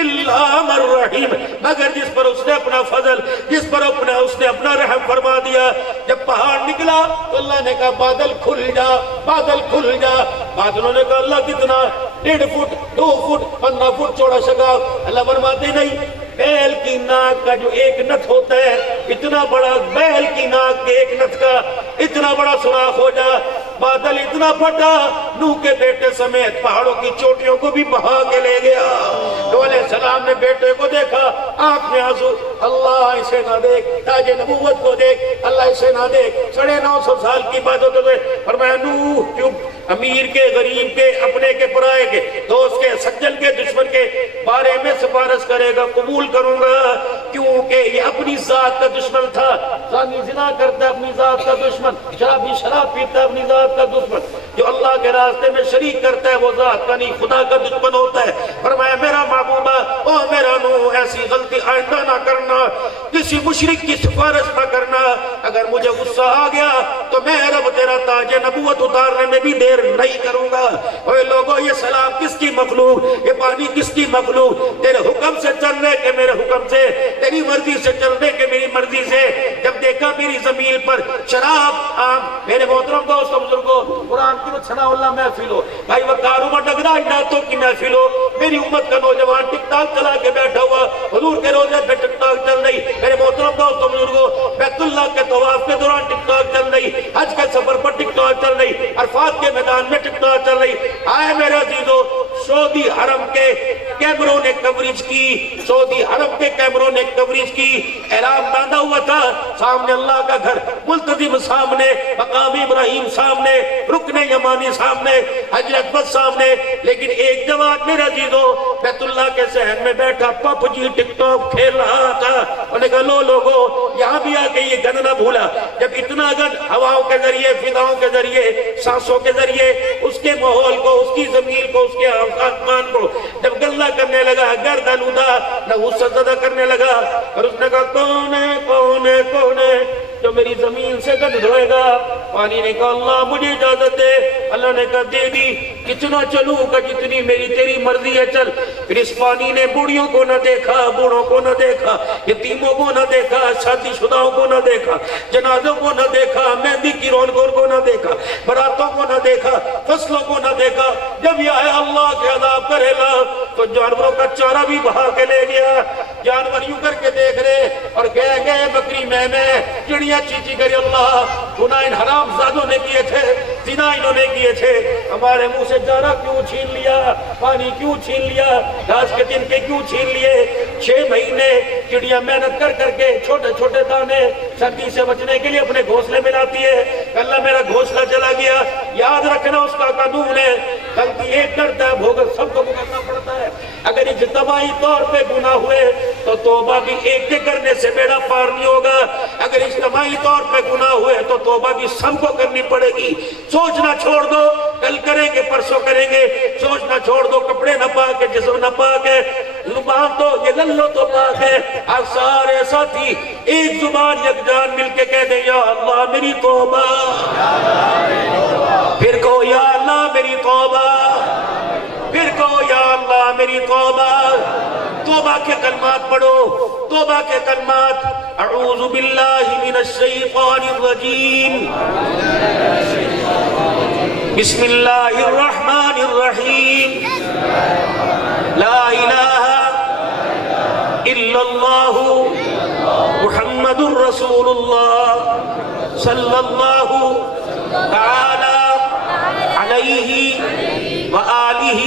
الا من رحیم، مگر جس پر اس نے اپنا فضل، جس پر اس نے اپنا رحم فرما دیا۔ جب پہاڑ نکلا تو اللہ نے کہا بادل کھل جا، بادل کھل جا۔ بادلوں نے کہا اللہ کتنا، 1.5 فٹ 2 فٹ 15 فٹ چوڑا شگاف۔ اللہ فرماتے نہیں، بیل کی ناک کا جو ایک نت ہوتا ہے اتنا بڑا، بیل کی ناک کے ایک نت کا اتنا بڑا سوراخ ہو جا۔ بادل اتنا پھٹا نوح کے بیٹے سمیت پہاڑوں کی چوٹیوں کو بھی بہا کے لے گیا۔ نوح علیہ السلام نے بیٹے کو دیکھا، آنکھ میں آنسو، اللہ اسے نہ دیکھ، تاج نبوت کو دیکھ، اللہ اسے نہ دیکھ۔ 950 سال کی بات ہوتے ہوئے فرمایا نوح چپ، امیر کے، غریب کے، اپنے کے، پرائے کے، دوست کے، سجن کے، دشمن کے بارے میں سفارش کرے گا، قبول کروں گا، کیونکہ یہ اپنی ذات کا دشمن تھا۔ زانی زنا کرتا ہے اپنی ذات کا دشمن، شرابی شراب پیتا ہے اپنی ذات کا دشمن، جو اللہ کے راستے میں شریک کرتا ہے وہ ذات کا نہیں خدا کا دشمن ہوتا ہے۔ فرمایا میرا محبوبہ او میرا نوح ایسی غلطی آئندہ نہ کرنا، کسی مشرک کی سفارش نہ کرنا، اگر مجھے غصہ آ گیا تو میں رب تیرا تاج نبوت اتارنے میں بھی دیر نہیں کروں گا۔ اے لوگوں یہ سلام کس کی مخلوق، یہ پانی کس کی مخلوق، تیرے حکم سے چلنے کے میرے حکم سے، تیری مرضی سے چلنے کے میری مرضی سے۔ جب دیکھا میری زمین پر شراب عام، میرے محترم دوستوں بزرگوں، قرآن کی ثنا اللہ محفل ہو، بھائی وقار عمر ڈگرا نعتوں کی محفل ہو، میری امت کا نوجوان ٹک ٹاک چلا کے بیٹھا ہوا، حضور کے روزے پہ ٹک ٹاک چل رہی، میرے محترم دوستوں بزرگوں، بیت اللہ کے طواف کے دوران ٹک ٹاک چل رہی، حج کے سفر پر ٹک ٹاک چل رہی، عرفات کے میدان میں ٹک ٹاک چل رہی۔ آئے میرے عزیزو، سعودی حرم کے کیمروں نے کوریج کی، سعودی حرم کے کیمروں نے کوریج کی، احرام باندھا ہوا تھا، سامنے اللہ کا گھر ملتزم، سامنے مقام ابراہیم، سامنے رکن یمانی، سامنے حجر اسود سامنے، لیکن ایک جوان میرے عزیزو بیت اللہ کے صحن میں بیٹھا پپ جی ٹک ٹاک کھیل رہا تھا۔ انہوں نے کہا لو لوگوں یہاں بھی آ کے یہ گن نہ بھولا، جب اتنا گن ہواؤں کے ذریعے، فضاؤں کے ذریعے، سانسوں کے ذریعے اس کے ماحول کو، اس کی زمین کو، اس کے آسمان کو جب گلہ کرنے لگا، گرد آلودہ نحوست زدہ کرنے لگا، اور اس نے کہا کون ہے کون ہے کون ہے جو میری زمین سے گند دھوئے گا؟ پانی نے کہا اللہ مجھے اجازت دے۔ اللہ نے کہا دے دی، کتنا چلوں گا جتنی میری تیری مرضی ہے چل۔ پھر اس پانی نے بوڑھیوں کو نہ دیکھا، بوڑھوں کو نہ دیکھا، یتیموں کو نہ دیکھا، شادی شدہوں کو نہ دیکھا، جنازوں کو نہ دیکھا، مہندی کی رونقوں کو نہ دیکھا، براتوں کو نہ دیکھا، فصلوں کو نہ دیکھا۔ جب یہ آیا اللہ کے عذاب کرے گا تو جانوروں کا چارہ بھی بہا کے لے گیا۔ جانور یوں کر کے دیکھ رہے اور کہہ گئے بکری میں چڑیا چیچی کرے اللہ گناہ ان حرام زادوں نے کیے تھے، زنا انہوں نے کیے تھے، ہمارے منہ سے چارہ کیوں چھین لیا، پانی کیوں چھین لیا، گھاس کے دن کے کیوں چھین لیے۔ 6 مہینے چڑیا محنت کر کر کے چھوٹے چھوٹے دانے سردی سے بچنے کے لیے اپنے گھونسلے میں لاتی ہے۔ اللہ میرا گھونسلہ چلا گیا، یاد رکھنا اس کا قانون ہے، غلطی ایک کرتا ہے بھوگت سب کو بھگتنا پڑتا ہے۔ اگر اجتماعی طور پہ گناہ ہوئے تو توبہ بھی ایک کے کرنے سے بیڑا پار نہیں ہوگا، اگر اجتماعی طور پہ گناہ ہوئے تو توبہ بھی سب کو کرنی پڑے گی۔ سوچنا چھوڑ دو کل کریں گے پرسوں کریں گے، سوچنا چھوڑ دو کپڑے نہ پاک ہے، جسم نہ پاک ہے، زبان تو یہ للو تو پاک ہے۔ آپ سارے ساتھی ایک زبان یکجان مل کے کہہ دیں یا اللہ میری توبہ، پھر کہو یا اللہ میری توبہ، پھر کہو یا اللہ میری توبہ۔ توبہ کے کلمات پڑھو، توبہ کے کلمات، اعوذ باللہ من الشیطان الرجیم، بسم اللہ الرحمن الرحیم، لا الہ الا اللہ محمد الرسول اللہ صلی اللہ تعالی علیہ وآلہ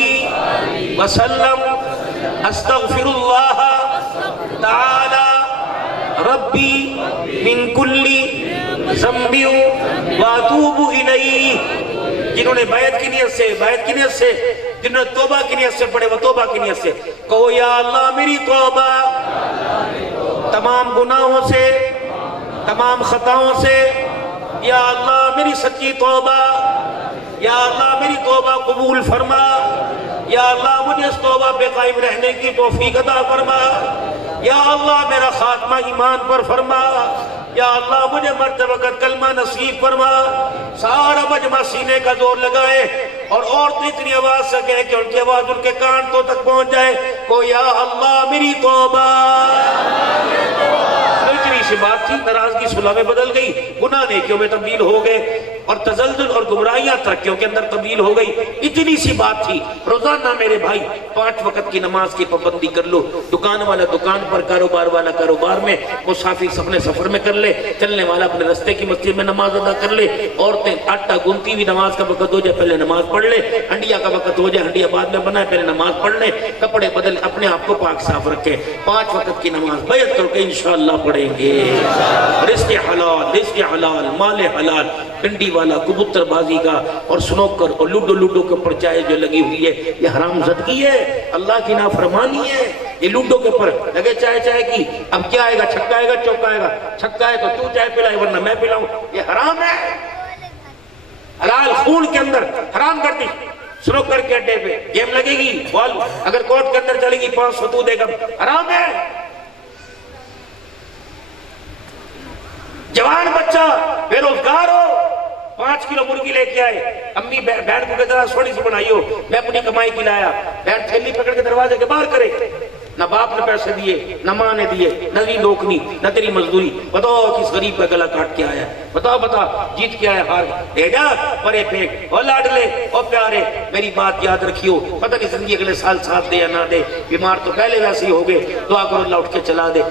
وسلم، استغفر اللہ تعالی ربی من کل ذنب واتوب الیہ۔ جنہوں نے بیعت کی نیت سے، جنہوں نے توبہ کی نیت سے پڑھے وہ توبہ کی نیت سے کہو یا اللہ میری توبہ، تمام گناہوں سے، تمام خطاؤں سے، یا اللہ میری سچی توبہ، یا اللہ میری توبہ قبول فرما، یا اللہ مجھے اس توبہ پہ قائم رہنے کی توفیق عطا فرما، یا اللہ میرا خاتمہ ایمان پر فرما، یا اللہ مجھے مرتے وقت کلمہ نصیب فرما۔ سارا مجمع سینے کا زور لگائے اور عورتیں اتنی آواز سے کہیں کہ ان کی آواز ان کے کانوں تک پہنچ جائے کو یا اللہ میری توبہ۔ اتنی سی بات تھی، ناراضگی صلح میں بدل گئی، گناہ نیکیوں میں تبدیل ہو گئے اور تزلزل اور گمراہیاں ترقیوں کے اندر تبدیل ہو گئی۔ اتنی سی بات تھی۔ روزانہ میرے بھائی 5 وقت کی نماز کی پابندی کر لو، دکان والا دکان پر، کاروبار والا کاروبار میں، مسافر اپنے سفر میں کر لے، چلنے والا اپنے رستے کی مسجد میں نماز ادا کر لے، عورتیں آٹا گونتی ہوئی نماز کا وقت ہو جائے پہلے نماز پڑھ لے، ہنڈیا کا وقت ہو جائے ہنڈیا بعد میں بنائے پہلے نماز پڑھ لے، کپڑے بدل اپنے آپ کو پاک صاف رکھے، 5 وقت کی نماز بیعت کر کے انشاءاللہ پڑھیں گے۔ رزق حلال، مال حلال، پنڈی والا، کبوتر بازی کا اور سنوکر اور لوڈو کے پر چائے جو لگی ہوئی ہے یہ حرام زدگی ہے، اللہ کی نافرمانی ہے۔ یہ لوڈو کے پر لگے چائے کی، اب کیا آئے گا؟ چھکا آئے گا، چوکا آئے گا، چھکا ہے تو تو چائے پلائے ورنہ میں پلاؤں، یہ حرام ہے۔ حلال خون کے اندر حرام کر دی۔ سنوکر کے اڈے پہ گیم لگے گی، بال اگر کورٹ کے اندر چلے گی 500 تو دے گا، حرام ہے۔ جوان بچہ بے روزگار ہو، 5 کلو مرغی لے کے آئے، امی بہن کو کہتا سوڑی سی بنائی ہو، میں اپنی کمائی کی لایا، بہن تھیلی پکڑ کے دروازے کے باہر کرے، نہ باپ نے پیسے دیے، نہ ماں نے دیے، نہ تیری نوکری، نہ تیری مزدوری، بتاؤ کس غریب کا گلا کاٹ کے آیا ہے، بتا جیت کے آیا، ہار دے جا پرے پھینک، اور لاڈلے اور پیارے میری بات یاد رکھیو، پتہ نہیں زندگی اگلے سال ساتھ دے یا نہ دے، بیمار تو پہلے ویسے ہی ہو گئے، دعا کرو اللہ اٹھ کے چلا دے۔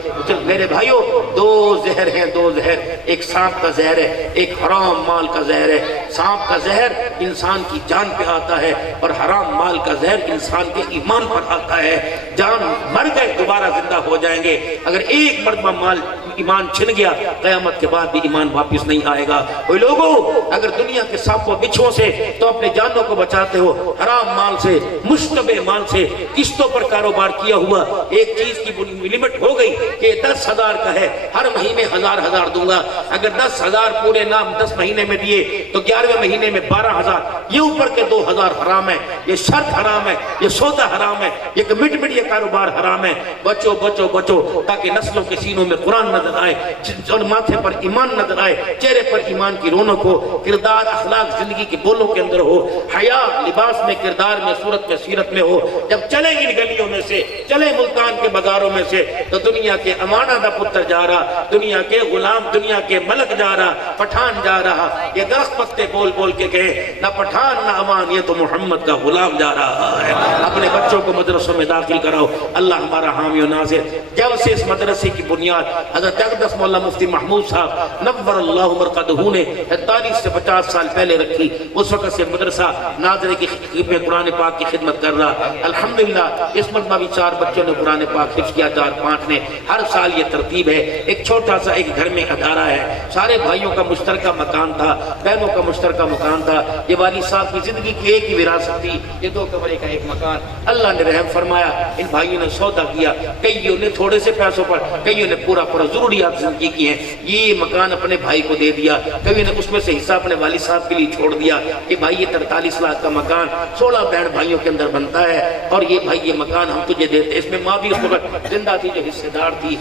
میرے بھائیو 2 زہر ہیں، 2 زہر، ایک سانپ کا زہر ہے، ایک حرام مال کا زہر ہے۔ سانپ کا زہر انسان کی جان پہ آتا ہے اور حرام مال کا زہر انسان کے ایمان پر آتا ہے۔ جان مر گئے دوبارہ زندہ ہو جائیں گے، اگر ایک مرتبہ مال ایمان چھن گیا قیامت کے بعد بھی ایمان واپس نہیں آئے گا۔ اوے لوگوں، اگر دنیا کے سانپوں بچھوں سے تو اپنے جانوں کو بچاتے ہو، حرام مال سے، مشتبہ مال سے، قسطوں پر کاروبار کیا ہوا، ایک چیز کی لمٹ ہو گئی کہ 10,000 کا ہے، ہر مہینے 1000 دوں گا، اگر 10,000 پورے نام 10 مہینے میں دیے تو 11ویں مہینے میں 12,000، یہ اوپر کے 2,000 حرام ہے، یہ شرط حرام ہے، یہ سودا حرام ہے، یہ کمٹمنٹ، یہ کاروبار حرام ہے۔ بچو بچو بچو تاکہ نسلوں کے سینوں میں قرآن نظر آئے اور ماتھے پر ایمان نظر آئے، چہرے پر ایمان کی رونق ہو، کردار اخلاق زندگی کے بولوں کے اندر ہو، حیا لباس میں، کردار میں، صورت میں، سیرت میں ہو۔ جب چلے ان گلیوں میں سے، چلے ملتان کے بازاروں میں سے تو دنیا کے امانہ دا پتر جا رہا، دنیا کے غلام، دنیا کے ملک جا رہا، پٹھان جا رہا، یہ درخت پتے بول بول کے کہے نہ پٹھان نہ امان، یہ تو محمد کا غلام جا رہا ہے۔ اپنے بچوں کو مدرسوں میں داخل کراؤ، اللہ ہمارا حامی و ناصر۔ جب سے اس مدرسے کی بنیاد حضرت اقدس مولانا مفتی محمود صاحب نور اللہ مرقدہ نے 45 سے 50 سال پہلے رکھی، اس وقت سے مدرسہ ناظرے کی خدمت قرآن پاک کی خدمت کر رہا۔ الحمدللہ اس مرتبہ بھی 4 بچوں نے قرآن پاک حفظ کیا، 4-5 نے۔ ہر سال یہ ترتیب ہے، ایک چھوٹا سا ایک گھر میں ادارہ ہے، سارے بھائیوں کا مشترکہ مکان تھا، بہنوں کا مشترکہ مکان تھا، یہ والد صاحب کی زندگی کی ایک ہی وراثت تھی، یہ 2 کمرے کا ایک مکان۔ اللہ نے رحم فرمایا، ان بھائیوں نے سودا کیا، کئیوں نے تھوڑے سے پیسوں پر، کئیوں نے پورا ضروریات زندگی کی ہیں، یہ مکان اپنے بھائی کو دے دیا، کئیوں نے اس میں سے حصہ اپنے والد صاحب کے لیے چھوڑ دیا کہ بھائی یہ 43 لاکھ کا مکان 16 بہن بھائیوں کے اندر بنتا ہے، اور یہ بھائی یہ مکان ہم تجھے دیتے۔ اس میں ماں بھی اس وقت زندہ تھی جو حصے دار تھی۔